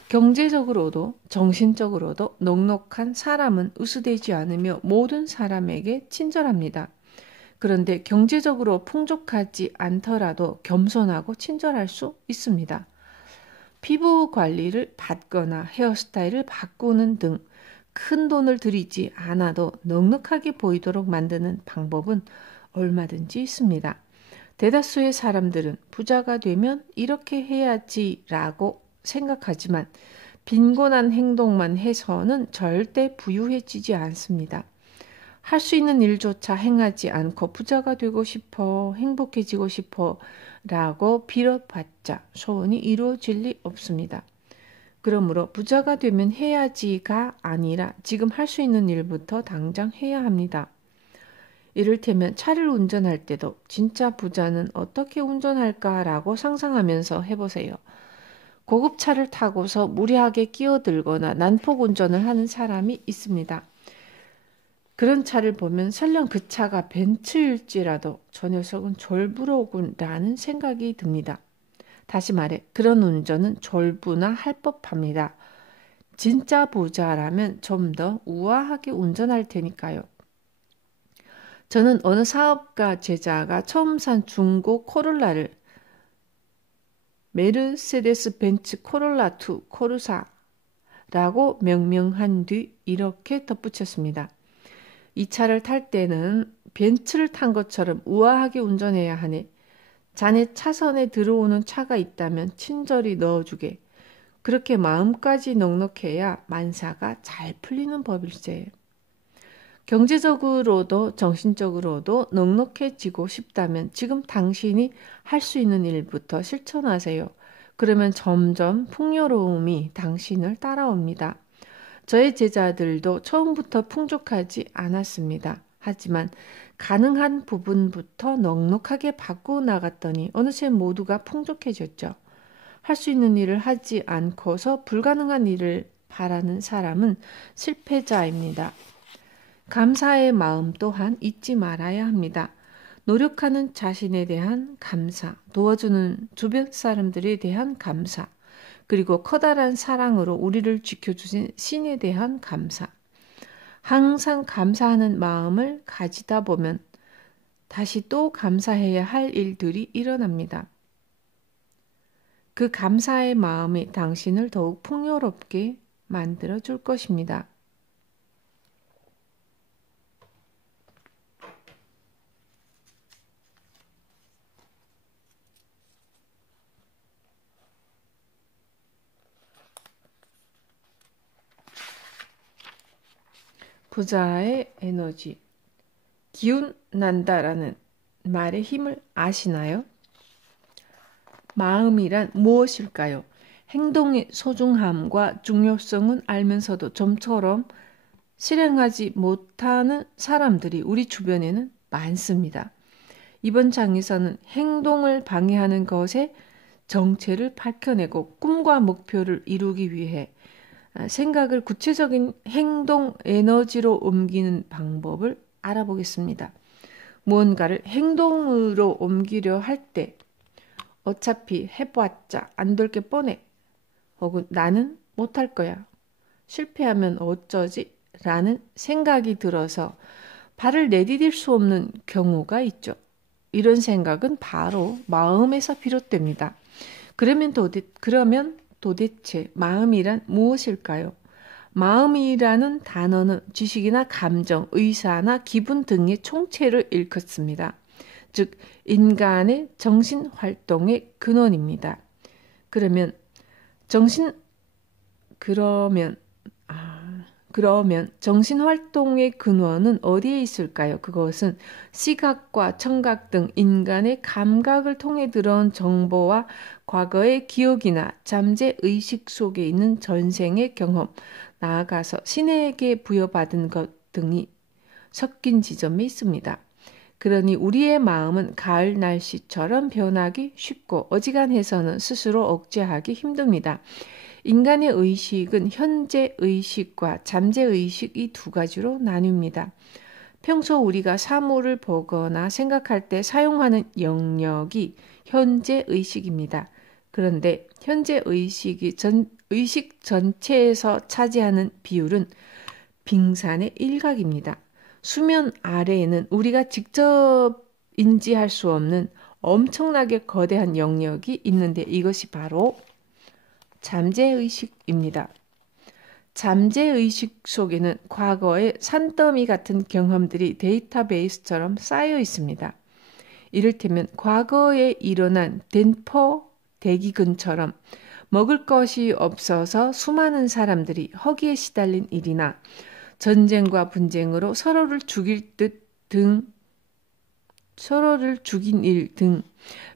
경제적으로도 정신적으로도 넉넉한 사람은 으스대지 않으며 모든 사람에게 친절합니다. 그런데 경제적으로 풍족하지 않더라도 겸손하고 친절할 수 있습니다. 피부 관리를 받거나 헤어스타일을 바꾸는 등 큰 돈을 들이지 않아도 넉넉하게 보이도록 만드는 방법은 얼마든지 있습니다. 대다수의 사람들은 부자가 되면 이렇게 해야지라고 생각하지만 빈곤한 행동만 해서는 절대 부유해지지 않습니다. 할 수 있는 일조차 행하지 않고 부자가 되고 싶어, 행복해지고 싶어 라고 빌어봤자 소원이 이루어질 리 없습니다. 그러므로 부자가 되면 해야지가 아니라 지금 할 수 있는 일부터 당장 해야 합니다. 이를테면 차를 운전할 때도 진짜 부자는 어떻게 운전할까라고 상상하면서 해보세요. 고급차를 타고서 무리하게 끼어들거나 난폭 운전을 하는 사람이 있습니다. 그런 차를 보면 설령 그 차가 벤츠일지라도 저 녀석은 졸부로군라는 생각이 듭니다. 다시 말해 그런 운전은 졸부나 할 법합니다. 진짜 부자라면 좀 더 우아하게 운전할 테니까요. 저는 어느 사업가 제자가 처음 산 중고 코롤라를 메르세데스 벤츠 코롤라 2 코르사라고 명명한 뒤 이렇게 덧붙였습니다. 이 차를 탈 때는 벤츠를 탄 것처럼 우아하게 운전해야 하네. 자네 차선에 들어오는 차가 있다면 친절히 넣어주게. 그렇게 마음까지 넉넉해야 만사가 잘 풀리는 법일세. 경제적으로도 정신적으로도 넉넉해지고 싶다면 지금 당신이 할 수 있는 일부터 실천하세요. 그러면 점점 풍요로움이 당신을 따라옵니다. 저의 제자들도 처음부터 풍족하지 않았습니다. 하지만 가능한 부분부터 넉넉하게 바꾸어 나갔더니 어느새 모두가 풍족해졌죠. 할 수 있는 일을 하지 않고서 불가능한 일을 바라는 사람은 실패자입니다. 감사의 마음 또한 잊지 말아야 합니다. 노력하는 자신에 대한 감사, 도와주는 주변 사람들에 대한 감사, 그리고 커다란 사랑으로 우리를 지켜주신 신에 대한 감사. 항상 감사하는 마음을 가지다 보면 다시 또 감사해야 할 일들이 일어납니다. 그 감사의 마음이 당신을 더욱 풍요롭게 만들어 줄 것입니다. 부자의 에너지, 기운 난다라는 말의 힘을 아시나요? 마음이란 무엇일까요? 행동의 소중함과 중요성은 알면서도 좀처럼 실행하지 못하는 사람들이 우리 주변에는 많습니다. 이번 장에서는 행동을 방해하는 것의 정체를 밝혀내고 꿈과 목표를 이루기 위해 생각을 구체적인 행동 에너지로 옮기는 방법을 알아보겠습니다. 무언가를 행동으로 옮기려 할 때 어차피 해봤자 안 될 게 뻔해. 혹은 나는 못할 거야. 실패하면 어쩌지? 라는 생각이 들어서 발을 내디딜 수 없는 경우가 있죠. 이런 생각은 바로 마음에서 비롯됩니다. 그러면 도대체 마음이란 무엇일까요? 마음이라는 단어는 지식이나 감정, 의사나 기분 등의 총체를 일컫습니다. 즉, 인간의 정신활동의 근원입니다. 그러면 정신활동의 근원은 어디에 있을까요? 그것은 시각과 청각 등 인간의 감각을 통해 들어온 정보와 과거의 기억이나 잠재의식 속에 있는 전생의 경험, 나아가서 신에게 부여받은 것 등이 섞인 지점에 있습니다. 그러니 우리의 마음은 가을 날씨처럼 변하기 쉽고 어지간해서는 스스로 억제하기 힘듭니다. 인간의 의식은 현재 의식과 잠재 의식 이 두 가지로 나뉩니다. 평소 우리가 사물을 보거나 생각할 때 사용하는 영역이 현재 의식입니다. 그런데 현재 의식이 의식 전체에서 차지하는 비율은 빙산의 일각입니다. 수면 아래에는 우리가 직접 인지할 수 없는 엄청나게 거대한 영역이 있는데 이것이 바로 잠재의식입니다. 잠재의식 속에는 과거의 산더미 같은 경험들이 데이터베이스처럼 쌓여 있습니다. 이를테면 과거에 일어난 덴퍼 대기근처럼 먹을 것이 없어서 수많은 사람들이 허기에 시달린 일이나 전쟁과 분쟁으로 서로를 죽인 일 등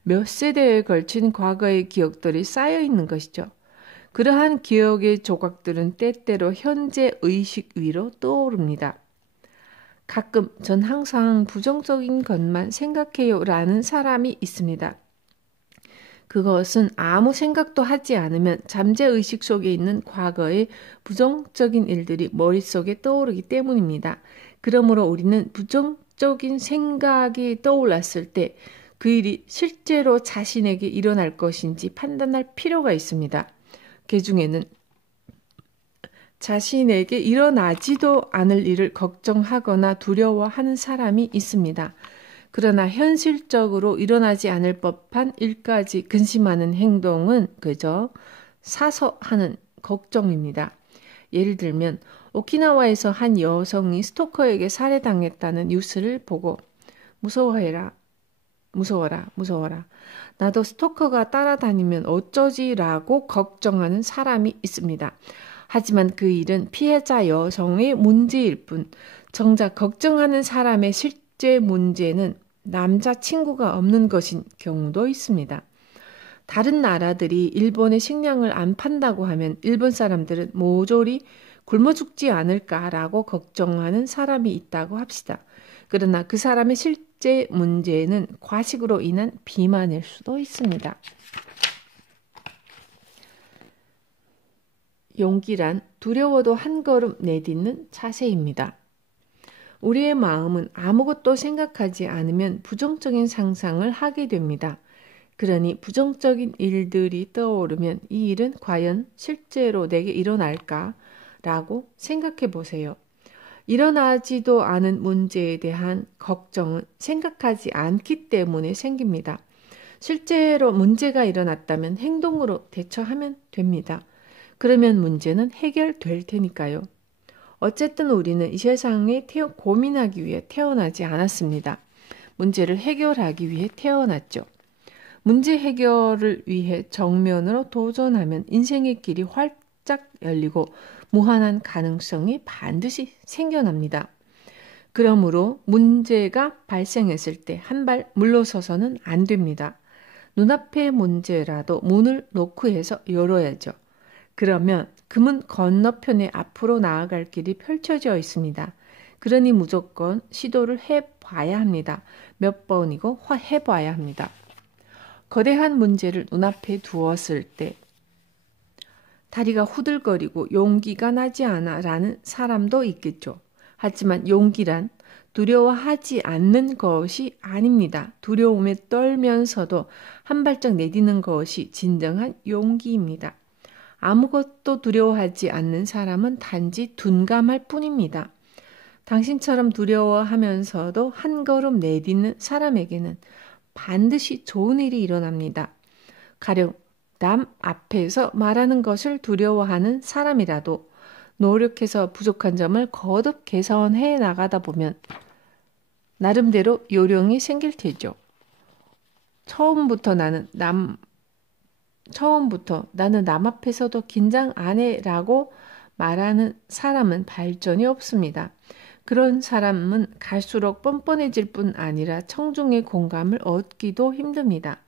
몇 세대에 걸친 과거의 기억들이 쌓여 있는 것이죠. 그러한 기억의 조각들은 때때로 현재 의식 위로 떠오릅니다. 가끔 전 항상 부정적인 것만 생각해요 라는 사람이 있습니다. 그것은 아무 생각도 하지 않으면 잠재의식 속에 있는 과거의 부정적인 일들이 머릿속에 떠오르기 때문입니다. 그러므로 우리는 부정적인 생각이 떠올랐을 때 그 일이 실제로 자신에게 일어날 것인지 판단할 필요가 있습니다. 그 중에는 자신에게 일어나지도 않을 일을 걱정하거나 두려워하는 사람이 있습니다. 그러나 현실적으로 일어나지 않을 법한 일까지 근심하는 행동은 그저 사소하는 걱정입니다. 예를 들면 오키나와에서 한 여성이 스토커에게 살해당했다는 뉴스를 보고 무서워라. 나도 스토커가 따라다니면 어쩌지라고 걱정하는 사람이 있습니다. 하지만 그 일은 피해자 여성의 문제일 뿐 정작 걱정하는 사람의 실제 문제는 남자친구가 없는 것인 경우도 있습니다. 다른 나라들이 일본의 식량을 안 판다고 하면 일본 사람들은 모조리 굶어 죽지 않을까라고 걱정하는 사람이 있다고 합시다. 그러나 그 사람의 실제 문제는 과식으로 인한 비만일 수도 있습니다. 용기란 두려워도 한 걸음 내딛는 자세입니다. 우리의 마음은 아무것도 생각하지 않으면 부정적인 상상을 하게 됩니다. 그러니 부정적인 일들이 떠오르면 이 일은 과연 실제로 내게 일어날까라고 생각해 보세요. 일어나지도 않은 문제에 대한 걱정은 생각하지 않기 때문에 생깁니다. 실제로 문제가 일어났다면 행동으로 대처하면 됩니다. 그러면 문제는 해결될 테니까요. 어쨌든 우리는 이 세상에 고민하기 위해 태어나지 않았습니다. 문제를 해결하기 위해 태어났죠. 문제 해결을 위해 정면으로 도전하면 인생의 길이 활짝 열리고 무한한 가능성이 반드시 생겨납니다. 그러므로 문제가 발생했을 때 한 발 물러서서는 안 됩니다. 눈앞의 문제라도 문을 노크해서 열어야죠. 그러면 그 문 건너편에 앞으로 나아갈 길이 펼쳐져 있습니다. 그러니 무조건 시도를 해봐야 합니다. 몇 번이고 해봐야 합니다. 거대한 문제를 눈앞에 두었을 때 다리가 후들거리고 용기가 나지 않아 라는 사람도 있겠죠. 하지만 용기란 두려워하지 않는 것이 아닙니다. 두려움에 떨면서도 한 발짝 내딛는 것이 진정한 용기입니다. 아무것도 두려워하지 않는 사람은 단지 둔감할 뿐입니다. 당신처럼 두려워하면서도 한 걸음 내딛는 사람에게는 반드시 좋은 일이 일어납니다. 가령 남 앞에서 말하는 것을 두려워하는 사람이라도 노력해서 부족한 점을 거듭 개선해 나가다 보면 나름대로 요령이 생길 테죠. 처음부터 나는 남 앞에서도 긴장 안 해라고 말하는 사람은 발전이 없습니다. 그런 사람은 갈수록 뻔뻔해질 뿐 아니라 청중의 공감을 얻기도 힘듭니다.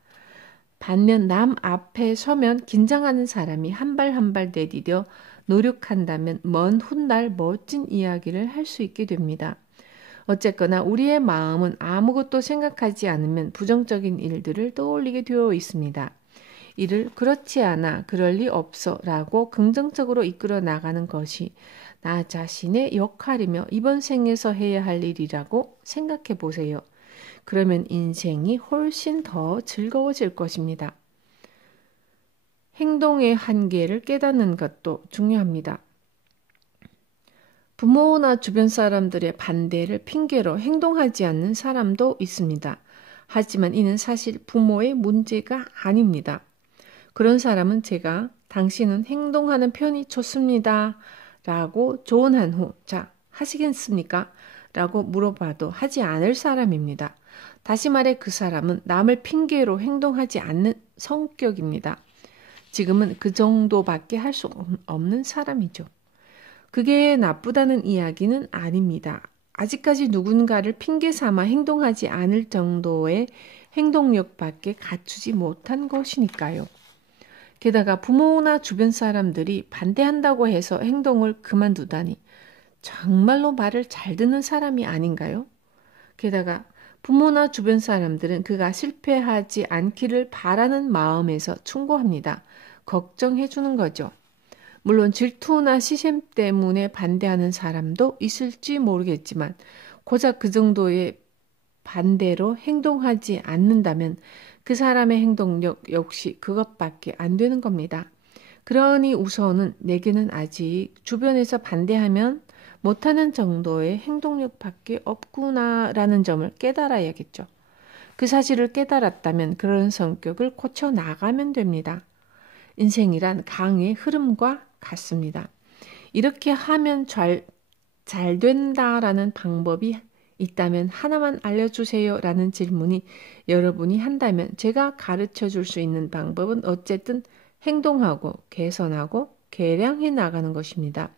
반면 남 앞에 서면 긴장하는 사람이 한 발 한 발 내디뎌 노력한다면 먼 훗날 멋진 이야기를 할 수 있게 됩니다. 어쨌거나 우리의 마음은 아무것도 생각하지 않으면 부정적인 일들을 떠올리게 되어 있습니다. 이를 그렇지 않아, 그럴 리 없어 라고 긍정적으로 이끌어 나가는 것이 나 자신의 역할이며 이번 생에서 해야 할 일이라고 생각해 보세요. 그러면 인생이 훨씬 더 즐거워질 것입니다. 행동의 한계를 깨닫는 것도 중요합니다. 부모나 주변 사람들의 반대를 핑계로 행동하지 않는 사람도 있습니다. 하지만 이는 사실 부모의 문제가 아닙니다. 그런 사람은 제가 당신은 행동하는 편이 좋습니다. 라고 조언한 후, 자, 하시겠습니까? 라고 물어봐도 하지 않을 사람입니다. 다시 말해 그 사람은 남을 핑계로 행동하지 않는 성격입니다. 지금은 그 정도밖에 할 수 없는 사람이죠. 그게 나쁘다는 이야기는 아닙니다. 아직까지 누군가를 핑계 삼아 행동하지 않을 정도의 행동력밖에 갖추지 못한 것이니까요. 게다가 부모나 주변 사람들이 반대한다고 해서 행동을 그만두다니 정말로 말을 잘 듣는 사람이 아닌가요? 게다가 부모나 주변 사람들은 그가 실패하지 않기를 바라는 마음에서 충고합니다. 걱정해 주는 거죠. 물론 질투나 시샘 때문에 반대하는 사람도 있을지 모르겠지만 고작 그 정도의 반대로 행동하지 않는다면 그 사람의 행동력 역시 그것밖에 안 되는 겁니다. 그러니 우선은 내게는 아직 주변에서 반대하면 못하는 정도의 행동력밖에 없구나라는 점을 깨달아야겠죠. 그 사실을 깨달았다면 그런 성격을 고쳐 나가면 됩니다. 인생이란 강의 흐름과 같습니다. 이렇게 하면 잘 된다라는 방법이 있다면 하나만 알려주세요 라는 질문이 여러분이 한다면 제가 가르쳐 줄 수 있는 방법은 어쨌든 행동하고 개선하고 개량해 나가는 것입니다.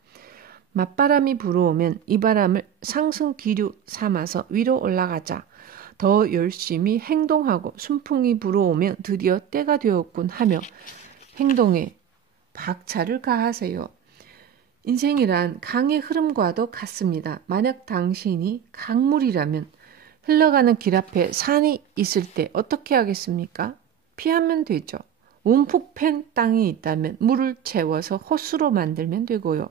맞바람이 불어오면 이 바람을 상승 기류 삼아서 위로 올라가자. 더 열심히 행동하고 순풍이 불어오면 드디어 때가 되었군 하며 행동에 박차를 가하세요. 인생이란 강의 흐름과도 같습니다. 만약 당신이 강물이라면 흘러가는 길 앞에 산이 있을 때 어떻게 하겠습니까? 피하면 되죠. 움푹 팬 땅이 있다면 물을 채워서 호수로 만들면 되고요.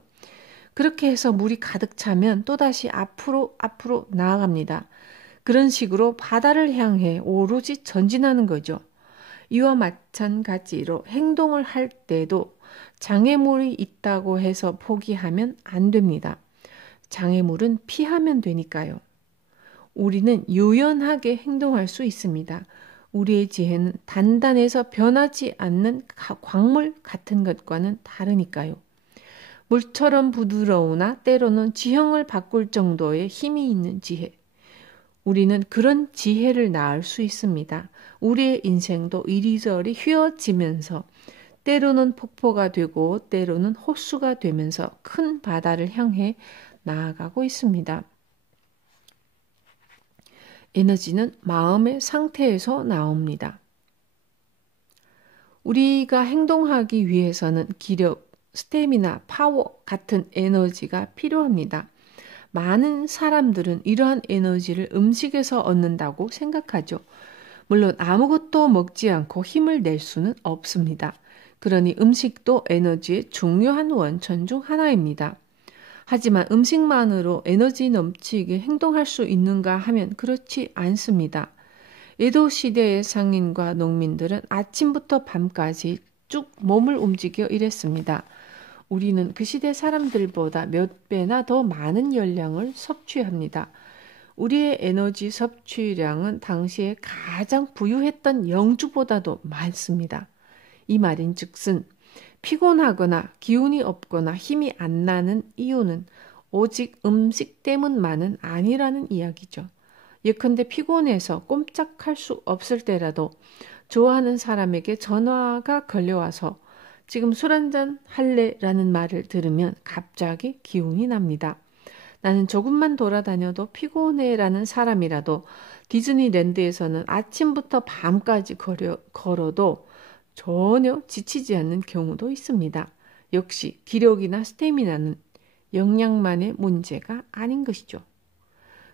그렇게 해서 물이 가득 차면 또다시 앞으로 나아갑니다. 그런 식으로 바다를 향해 오로지 전진하는 거죠. 이와 마찬가지로 행동을 할 때도 장애물이 있다고 해서 포기하면 안 됩니다. 장애물은 피하면 되니까요. 우리는 유연하게 행동할 수 있습니다. 우리의 지혜는 단단해서 변하지 않는 광물 같은 것과는 다르니까요. 물처럼 부드러우나 때로는 지형을 바꿀 정도의 힘이 있는 지혜. 우리는 그런 지혜를 낳을 수 있습니다. 우리의 인생도 이리저리 휘어지면서 때로는 폭포가 되고 때로는 호수가 되면서 큰 바다를 향해 나아가고 있습니다. 에너지는 마음의 상태에서 나옵니다. 우리가 행동하기 위해서는 기력, 스태미나, 파워 같은 에너지가 필요합니다. 많은 사람들은 이러한 에너지를 음식에서 얻는다고 생각하죠. 물론 아무것도 먹지 않고 힘을 낼 수는 없습니다. 그러니 음식도 에너지의 중요한 원천 중 하나입니다. 하지만 음식만으로 에너지 넘치게 행동할 수 있는가 하면 그렇지 않습니다. 에도 시대의 상인과 농민들은 아침부터 밤까지 쭉 몸을 움직여 일했습니다. 우리는 그 시대 사람들보다 몇 배나 더 많은 열량을 섭취합니다. 우리의 에너지 섭취량은 당시에 가장 부유했던 영주보다도 많습니다. 이 말인즉슨 피곤하거나 기운이 없거나 힘이 안 나는 이유는 오직 음식 때문만은 아니라는 이야기죠. 예컨대 피곤해서 꼼짝할 수 없을 때라도 좋아하는 사람에게 전화가 걸려와서 지금 술 한잔 할래? 라는 말을 들으면 갑자기 기운이 납니다. 나는 조금만 돌아다녀도 피곤해 라는 사람이라도 디즈니랜드에서는 아침부터 밤까지 걸어도 전혀 지치지 않는 경우도 있습니다. 역시 기력이나 스태미나는 영양만의 문제가 아닌 것이죠.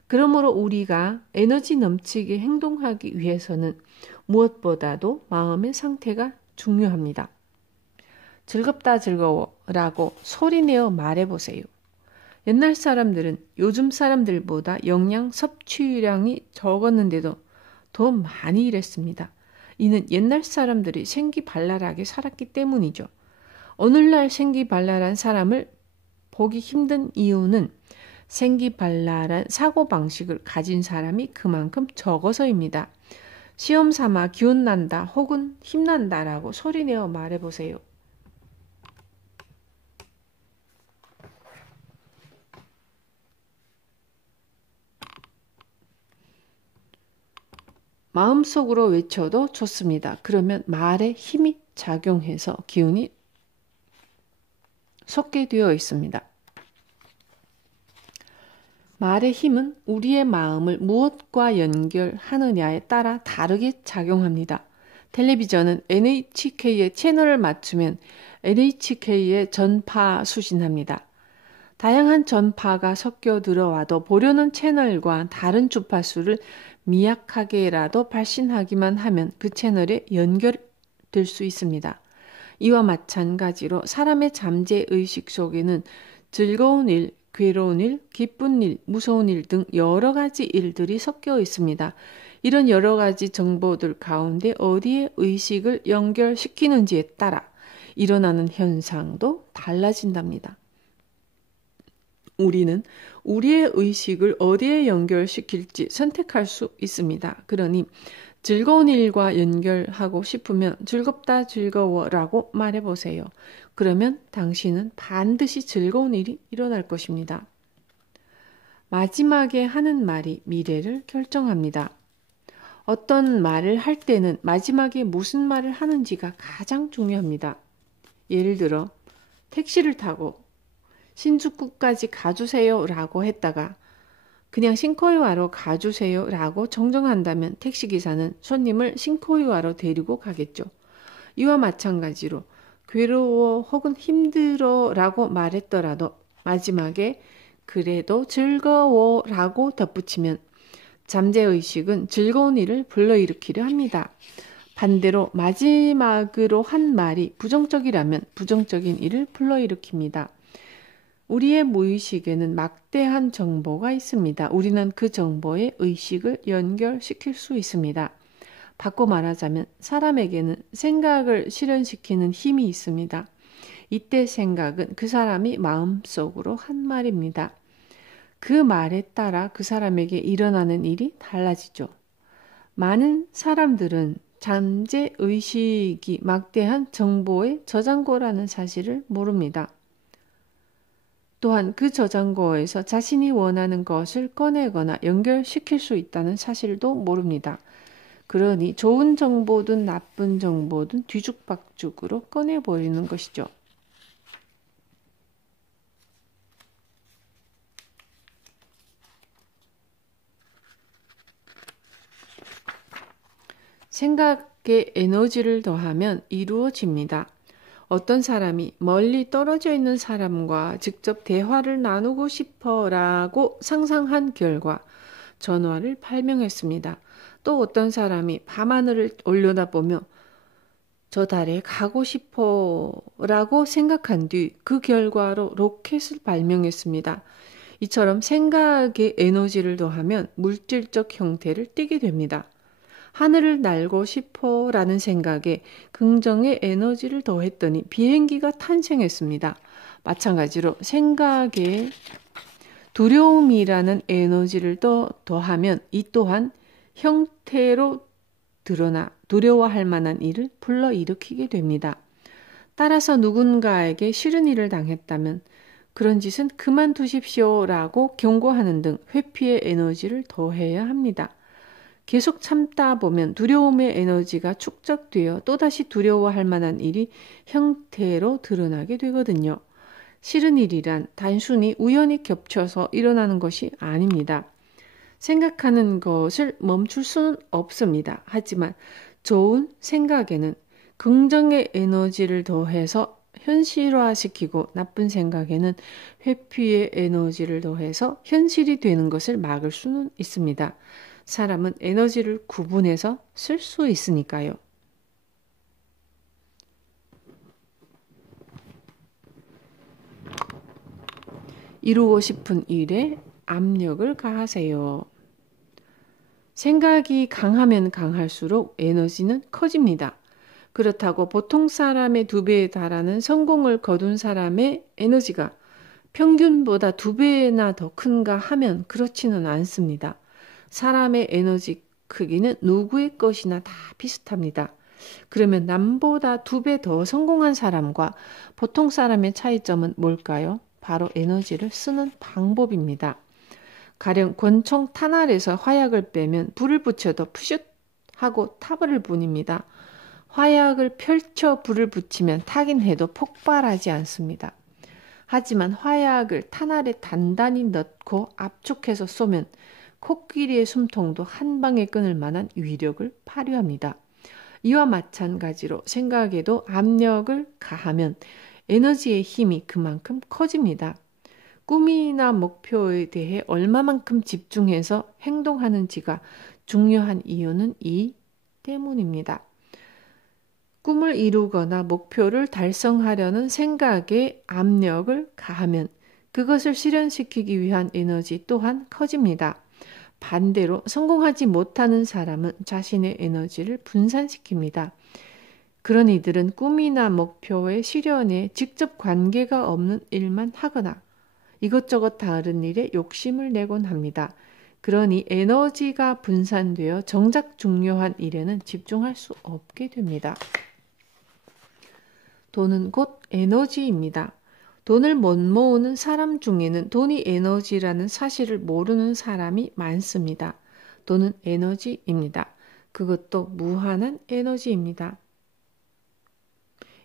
그러므로 우리가 에너지 넘치게 행동하기 위해서는 무엇보다도 마음의 상태가 중요합니다. 즐겁다 즐거워 라고 소리내어 말해보세요. 옛날 사람들은 요즘 사람들보다 영양 섭취량이 적었는데도 더 많이 일했습니다. 이는 옛날 사람들이 생기발랄하게 살았기 때문이죠. 오늘날 생기발랄한 사람을 보기 힘든 이유는 생기발랄한 사고방식을 가진 사람이 그만큼 적어서입니다. 시험 삼아 기운난다 혹은 힘난다라고 소리내어 말해보세요. 마음속으로 외쳐도 좋습니다. 그러면 말에 힘이 작용해서 기운이 솟게 되어 있습니다. 말의 힘은 우리의 마음을 무엇과 연결하느냐에 따라 다르게 작용합니다. 텔레비전은 NHK의 채널을 맞추면 NHK의 전파 수신합니다. 다양한 전파가 섞여 들어와도 보려는 채널과 다른 주파수를 미약하게라도 발신하기만 하면 그 채널에 연결될 수 있습니다. 이와 마찬가지로 사람의 잠재의식 속에는 즐거운 일, 괴로운 일, 기쁜 일, 무서운 일 등 여러 가지 일들이 섞여 있습니다. 이런 여러 가지 정보들 가운데 어디에 의식을 연결시키는지에 따라 일어나는 현상도 달라진답니다. 우리는 우리의 의식을 어디에 연결시킬지 선택할 수 있습니다. 그러니 즐거운 일과 연결하고 싶으면 즐겁다 즐거워라고 말해보세요. 그러면 당신은 반드시 즐거운 일이 일어날 것입니다. 마지막에 하는 말이 미래를 결정합니다. 어떤 말을 할 때는 마지막에 무슨 말을 하는지가 가장 중요합니다. 예를 들어 택시를 타고 신주쿠까지 가주세요 라고 했다가 그냥 신코이와로 가주세요 라고 정정한다면 택시기사는 손님을 신코이와로 데리고 가겠죠. 이와 마찬가지로 괴로워 혹은 힘들어 라고 말했더라도 마지막에 그래도 즐거워 라고 덧붙이면 잠재의식은 즐거운 일을 불러일으키려 합니다. 반대로 마지막으로 한 말이 부정적이라면 부정적인 일을 불러일으킵니다. 우리의 무의식에는 막대한 정보가 있습니다. 우리는 그 정보에 의식을 연결시킬 수 있습니다. 바꿔 말하자면 사람에게는 생각을 실현시키는 힘이 있습니다. 이때 생각은 그 사람이 마음속으로 한 말입니다. 그 말에 따라 그 사람에게 일어나는 일이 달라지죠. 많은 사람들은 잠재의식이 막대한 정보의 저장고라는 사실을 모릅니다. 또한 그 저장고에서 자신이 원하는 것을 꺼내거나 연결시킬 수 있다는 사실도 모릅니다. 그러니 좋은 정보든 나쁜 정보든 뒤죽박죽으로 꺼내버리는 것이죠. 생각에 에너지를 더하면 이루어집니다. 어떤 사람이 멀리 떨어져 있는 사람과 직접 대화를 나누고 싶어라고 상상한 결과 전화를 발명했습니다. 또 어떤 사람이 밤하늘을 올려다보며 저 달에 가고 싶어라고 생각한 뒤 그 결과로 로켓을 발명했습니다. 이처럼 생각에 에너지를 더하면 물질적 형태를 띠게 됩니다. 하늘을 날고 싶어라는 생각에 긍정의 에너지를 더했더니 비행기가 탄생했습니다. 마찬가지로 생각에 두려움이라는 에너지를 더하면 이 또한 형태로 드러나 두려워할 만한 일을 불러일으키게 됩니다. 따라서 누군가에게 싫은 일을 당했다면 그런 짓은 그만두십시오라고 경고하는 등 회피의 에너지를 더해야 합니다. 계속 참다 보면 두려움의 에너지가 축적되어 또다시 두려워할 만한 일이 형태로 드러나게 되거든요. 싫은 일이란 단순히 우연히 겹쳐서 일어나는 것이 아닙니다. 생각하는 것을 멈출 수는 없습니다. 하지만 좋은 생각에는 긍정의 에너지를 더해서 현실화시키고 나쁜 생각에는 회피의 에너지를 더해서 현실이 되는 것을 막을 수는 있습니다. 사람은 에너지를 구분해서 쓸 수 있으니까요. 이루고 싶은 일에 압력을 가하세요. 생각이 강하면 강할수록 에너지는 커집니다. 그렇다고 보통 사람의 2배에 달하는 성공을 거둔 사람의 에너지가 평균보다 2배나 더 큰가 하면 그렇지는 않습니다. 사람의 에너지 크기는 누구의 것이나 다 비슷합니다. 그러면 남보다 2배 더 성공한 사람과 보통 사람의 차이점은 뭘까요? 바로 에너지를 쓰는 방법입니다. 가령 권총 탄알에서 화약을 빼면 불을 붙여도 푸슛 하고 타버릴 뿐입니다. 화약을 펼쳐 불을 붙이면 타긴 해도 폭발하지 않습니다. 하지만 화약을 탄알에 단단히 넣고 압축해서 쏘면 코끼리의 숨통도 한 방에 끊을 만한 위력을 발휘합니다. 이와 마찬가지로 생각에도 압력을 가하면 에너지의 힘이 그만큼 커집니다. 꿈이나 목표에 대해 얼마만큼 집중해서 행동하는지가 중요한 이유는 이 때문입니다. 꿈을 이루거나 목표를 달성하려는 생각에 압력을 가하면 그것을 실현시키기 위한 에너지 또한 커집니다. 반대로 성공하지 못하는 사람은 자신의 에너지를 분산시킵니다. 그런 이들은 꿈이나 목표의 실현에 직접 관계가 없는 일만 하거나 이것저것 다른 일에 욕심을 내곤 합니다. 그러니 에너지가 분산되어 정작 중요한 일에는 집중할 수 없게 됩니다. 돈은 곧 에너지입니다. 돈을 못 모으는 사람 중에는 돈이 에너지라는 사실을 모르는 사람이 많습니다. 돈은 에너지입니다. 그것도 무한한 에너지입니다.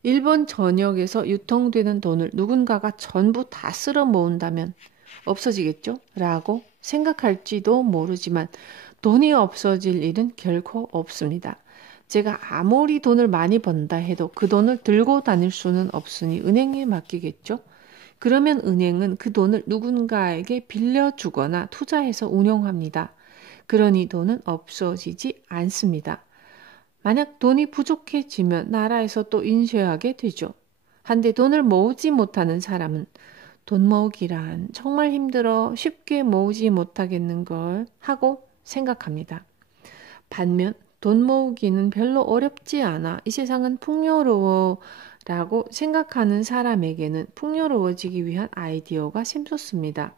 일본 전역에서 유통되는 돈을 누군가가 전부 다 쓸어 모은다면 없어지겠죠? 라고 생각할지도 모르지만 돈이 없어질 일은 결코 없습니다. 제가 아무리 돈을 많이 번다 해도 그 돈을 들고 다닐 수는 없으니 은행에 맡기겠죠? 그러면 은행은 그 돈을 누군가에게 빌려주거나 투자해서 운용합니다. 그러니 돈은 없어지지 않습니다. 만약 돈이 부족해지면 나라에서 또 인쇄하게 되죠. 한데 돈을 모으지 못하는 사람은 돈 모으기란 정말 힘들어 쉽게 모으지 못하겠는 걸 하고 생각합니다. 반면 돈 모으기는 별로 어렵지 않아 이 세상은 풍요로워 라고 생각하는 사람에게는 풍요로워지기 위한 아이디어가 샘솟습니다.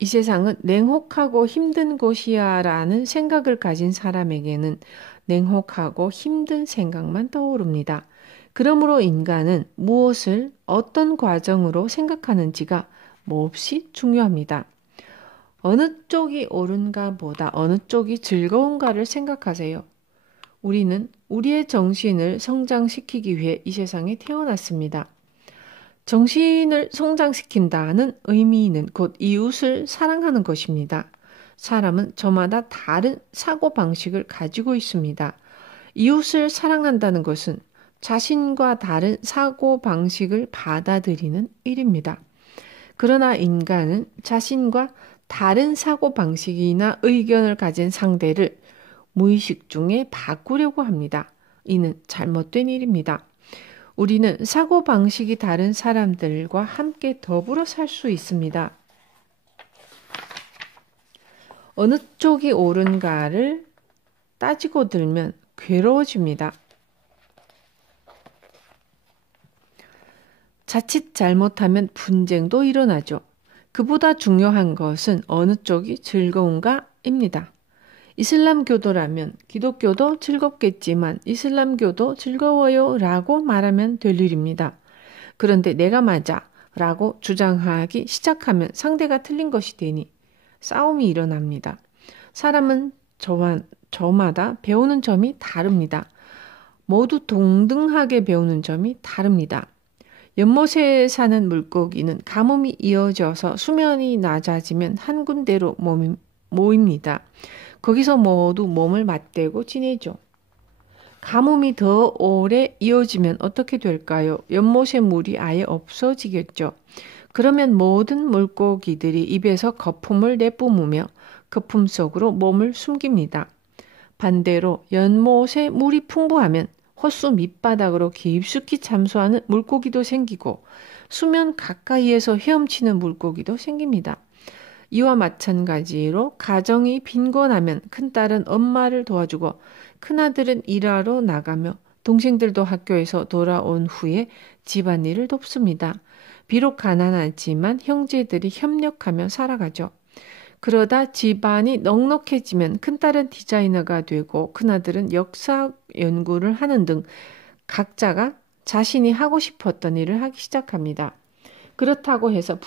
이 세상은 냉혹하고 힘든 곳이야 라는 생각을 가진 사람에게는 냉혹하고 힘든 생각만 떠오릅니다. 그러므로 인간은 무엇을 어떤 과정으로 생각하는지가 몹시 중요합니다. 어느 쪽이 옳은가 보다 어느 쪽이 즐거운가를 생각하세요. 우리는 우리의 정신을 성장시키기 위해 이 세상에 태어났습니다. 정신을 성장시킨다는 의미는 곧 이웃을 사랑하는 것입니다. 사람은 저마다 다른 사고방식을 가지고 있습니다. 이웃을 사랑한다는 것은 자신과 다른 사고방식을 받아들이는 일입니다. 그러나 인간은 자신과 다른 사고방식이나 의견을 가진 상대를 무의식 중에 바꾸려고 합니다. 이는 잘못된 일입니다. 우리는 사고방식이 다른 사람들과 함께 더불어 살 수 있습니다. 어느 쪽이 옳은가를 따지고 들면 괴로워집니다. 자칫 잘못하면 분쟁도 일어나죠. 그보다 중요한 것은 어느 쪽이 즐거운가입니다. 이슬람교도라면 기독교도 즐겁겠지만 이슬람교도 즐거워요 라고 말하면 될 일입니다. 그런데 내가 맞아 라고 주장하기 시작하면 상대가 틀린 것이 되니 싸움이 일어납니다. 사람은 저마다 배우는 점이 다릅니다. 모두 동등하게 배우는 점이 다릅니다. 연못에 사는 물고기는 가뭄이 이어져서 수면이 낮아지면 한 군데로 모입니다. 거기서 모두 몸을 맞대고 지내죠. 가뭄이 더 오래 이어지면 어떻게 될까요? 연못의 물이 아예 없어지겠죠. 그러면 모든 물고기들이 입에서 거품을 내뿜으며 거품 속으로 몸을 숨깁니다. 반대로 연못에 물이 풍부하면 호수 밑바닥으로 깊숙이 잠수하는 물고기도 생기고 수면 가까이에서 헤엄치는 물고기도 생깁니다. 이와 마찬가지로 가정이 빈곤하면 큰딸은 엄마를 도와주고 큰아들은 일하러 나가며 동생들도 학교에서 돌아온 후에 집안일을 돕습니다. 비록 가난하지만 형제들이 협력하며 살아가죠. 그러다 집안이 넉넉해지면 큰딸은 디자이너가 되고 큰아들은 역사 연구를 하는 등 각자가 자신이 하고 싶었던 일을 하기 시작합니다. 그렇다고 해서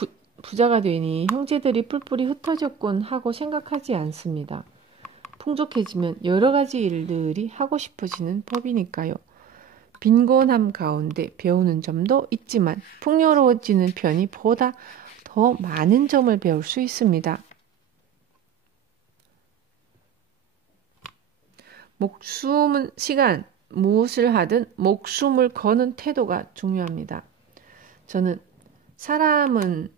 부자가 되니 형제들이 뿔뿔이 흩어졌군 하고 생각하지 않습니다. 풍족해지면 여러 가지 일들이 하고 싶어지는 법이니까요. 빈곤함 가운데 배우는 점도 있지만 풍요로워지는 편이 보다 더 많은 점을 배울 수 있습니다. 목숨은 시간, 무엇을 하든 목숨을 거는 태도가 중요합니다. 저는 사람은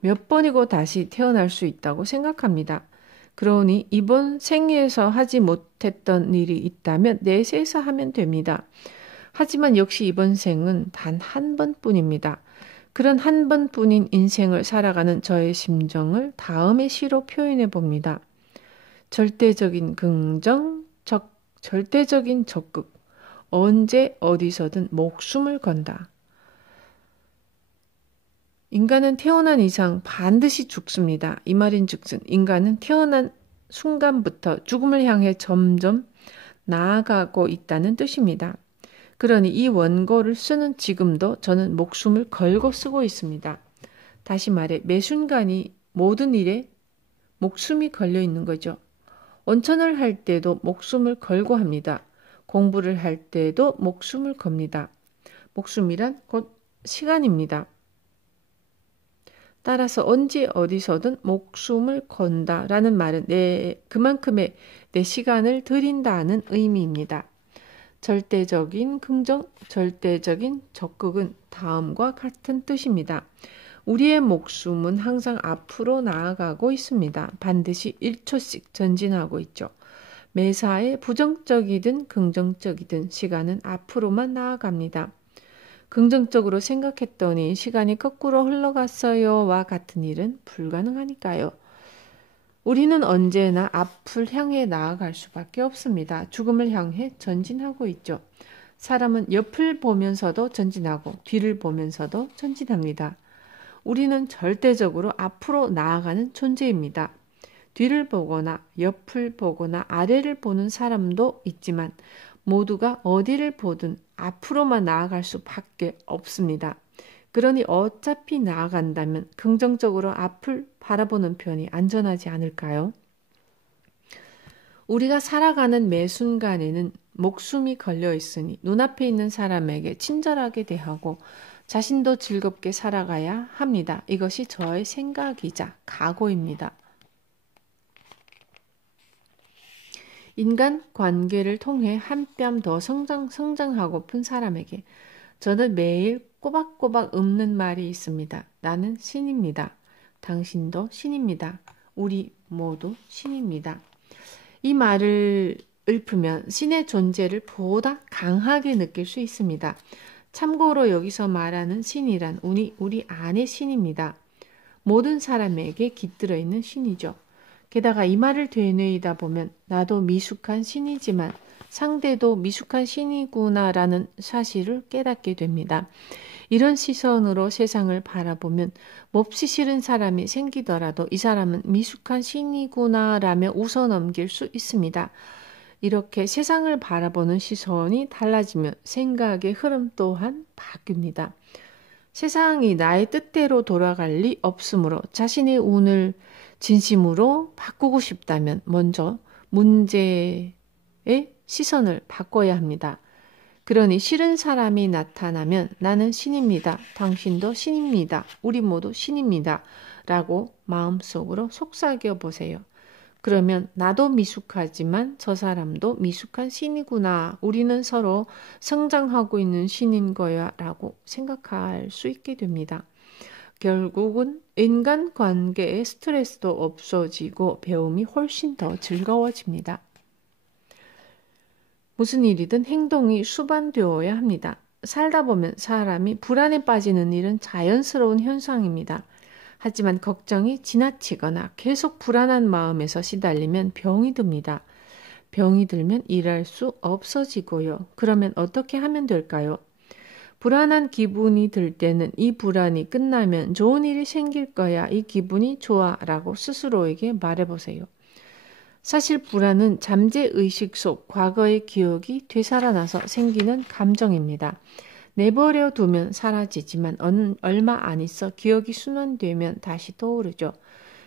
몇 번이고 다시 태어날 수 있다고 생각합니다. 그러니 이번 생에서 하지 못했던 일이 있다면 내세에서 하면 됩니다. 하지만 역시 이번 생은 단 한 번뿐입니다. 그런 한 번뿐인 인생을 살아가는 저의 심정을 다음의 시로 표현해 봅니다. 절대적인 긍정, 절대적인 적극, 언제 어디서든 목숨을 건다. 인간은 태어난 이상 반드시 죽습니다. 이 말인즉슨 인간은 태어난 순간부터 죽음을 향해 점점 나아가고 있다는 뜻입니다. 그러니 이 원고를 쓰는 지금도 저는 목숨을 걸고 쓰고 있습니다. 다시 말해 매 순간이 모든 일에 목숨이 걸려 있는 거죠. 온천을 할 때도 목숨을 걸고 합니다. 공부를 할 때도 목숨을 겁니다. 목숨이란 곧 시간입니다. 따라서 언제 어디서든 목숨을 건다라는 말은 그만큼의 내 시간을 드린다는 의미입니다. 절대적인 긍정, 절대적인 적극은 다음과 같은 뜻입니다. 우리의 목숨은 항상 앞으로 나아가고 있습니다. 반드시 1초씩 전진하고 있죠. 매사에 부정적이든 긍정적이든 시간은 앞으로만 나아갑니다. 긍정적으로 생각했더니 시간이 거꾸로 흘러갔어요와 같은 일은 불가능하니까요. 우리는 언제나 앞을 향해 나아갈 수밖에 없습니다. 죽음을 향해 전진하고 있죠. 사람은 옆을 보면서도 전진하고 뒤를 보면서도 전진합니다. 우리는 절대적으로 앞으로 나아가는 존재입니다. 뒤를 보거나 옆을 보거나 아래를 보는 사람도 있지만 모두가 어디를 보든 앞으로만 나아갈 수밖에 없습니다. 그러니 어차피 나아간다면 긍정적으로 앞을 바라보는 편이 안전하지 않을까요? 우리가 살아가는 매 순간에는 목숨이 걸려 있으니 눈앞에 있는 사람에게 친절하게 대하고 자신도 즐겁게 살아가야 합니다. 이것이 저의 생각이자 각오입니다. 인간 관계를 통해 한 뼘 더 성장하고픈 사람에게 저는 매일 꼬박꼬박 읊는 말이 있습니다. 나는 신입니다. 당신도 신입니다. 우리 모두 신입니다. 이 말을 읊으면 신의 존재를 보다 강하게 느낄 수 있습니다. 참고로 여기서 말하는 신이란 우리 안의 신입니다. 모든 사람에게 깃들어 있는 신이죠. 게다가 이 말을 되뇌이다 보면 나도 미숙한 신이지만 상대도 미숙한 신이구나라는 사실을 깨닫게 됩니다. 이런 시선으로 세상을 바라보면 몹시 싫은 사람이 생기더라도 이 사람은 미숙한 신이구나라며 웃어넘길 수 있습니다. 이렇게 세상을 바라보는 시선이 달라지면 생각의 흐름 또한 바뀝니다. 세상이 나의 뜻대로 돌아갈 리 없으므로 자신의 운을 진심으로 바꾸고 싶다면 먼저 문제의 시선을 바꿔야 합니다. 그러니 싫은 사람이 나타나면 나는 신입니다. 당신도 신입니다. 우리 모두 신입니다. 라고 마음속으로 속삭여 보세요. 그러면 나도 미숙하지만 저 사람도 미숙한 신이구나. 우리는 서로 성장하고 있는 신인 거야 라고 생각할 수 있게 됩니다. 결국은 인간관계의 스트레스도 없어지고 배움이 훨씬 더 즐거워집니다. 무슨 일이든 행동이 수반되어야 합니다. 살다 보면 사람이 불안에 빠지는 일은 자연스러운 현상입니다. 하지만 걱정이 지나치거나 계속 불안한 마음에서 시달리면 병이 듭니다. 병이 들면 일할 수 없어지고요. 그러면 어떻게 하면 될까요? 불안한 기분이 들 때는 이 불안이 끝나면 좋은 일이 생길 거야. 이 기분이 좋아. 라고 스스로에게 말해보세요. 사실 불안은 잠재의식 속 과거의 기억이 되살아나서 생기는 감정입니다. 내버려 두면 사라지지만 얼마 안 있어 기억이 순환되면 다시 떠오르죠.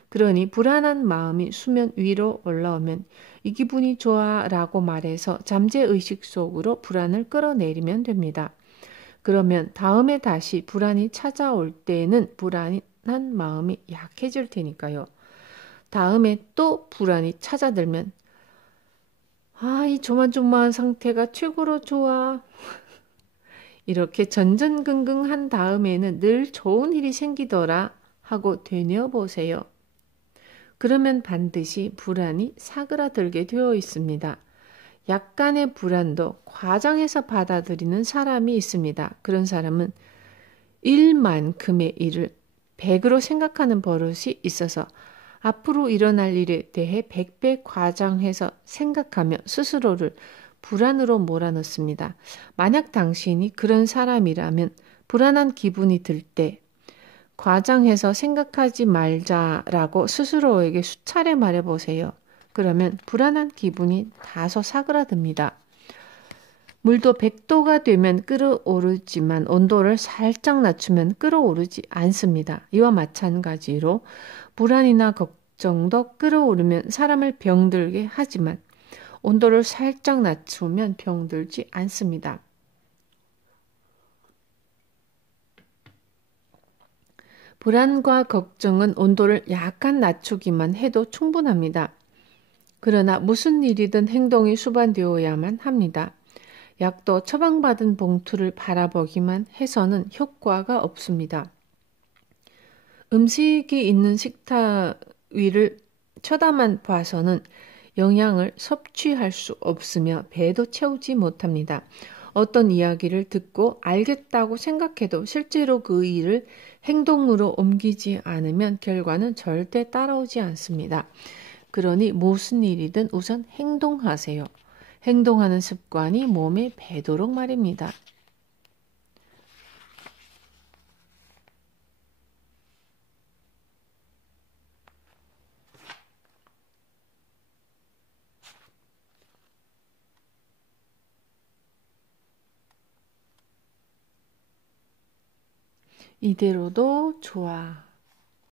그러니 불안한 마음이 수면 위로 올라오면 이 기분이 좋아 라고 말해서 잠재의식 속으로 불안을 끌어내리면 됩니다. 그러면 다음에 다시 불안이 찾아올 때는 불안한 마음이 약해질 테니까요. 다음에 또 불안이 찾아들면 이 조마조마한 상태가 최고로 좋아. 이렇게 전전긍긍한 다음에는 늘 좋은 일이 생기더라 하고 되뇌어보세요. 그러면 반드시 불안이 사그라들게 되어 있습니다. 약간의 불안도 과장해서 받아들이는 사람이 있습니다. 그런 사람은 일만큼의 일을 100으로 생각하는 버릇이 있어서 앞으로 일어날 일에 대해 100배 과장해서 생각하며 스스로를 불안으로 몰아넣습니다. 만약 당신이 그런 사람이라면 불안한 기분이 들 때 과장해서 생각하지 말자라고 스스로에게 수차례 말해보세요. 그러면 불안한 기분이 다소 사그라듭니다. 물도 100도가 되면 끓어오르지만 온도를 살짝 낮추면 끓어오르지 않습니다. 이와 마찬가지로 불안이나 걱정도 끓어오르면 사람을 병들게 하지만 온도를 살짝 낮추면 병들지 않습니다. 불안과 걱정은 온도를 약간 낮추기만 해도 충분합니다. 그러나 무슨 일이든 행동이 수반되어야만 합니다. 약도 처방받은 봉투를 바라보기만 해서는 효과가 없습니다. 음식이 있는 식탁 위를 쳐다만 봐서는 영양을 섭취할 수 없으며 배도 채우지 못합니다. 어떤 이야기를 듣고 알겠다고 생각해도 실제로 그 일을 행동으로 옮기지 않으면 결과는 절대 따라오지 않습니다. 그러니 무슨 일이든 우선 행동하세요. 행동하는 습관이 몸에 배도록 말입니다. 이대로도 좋아.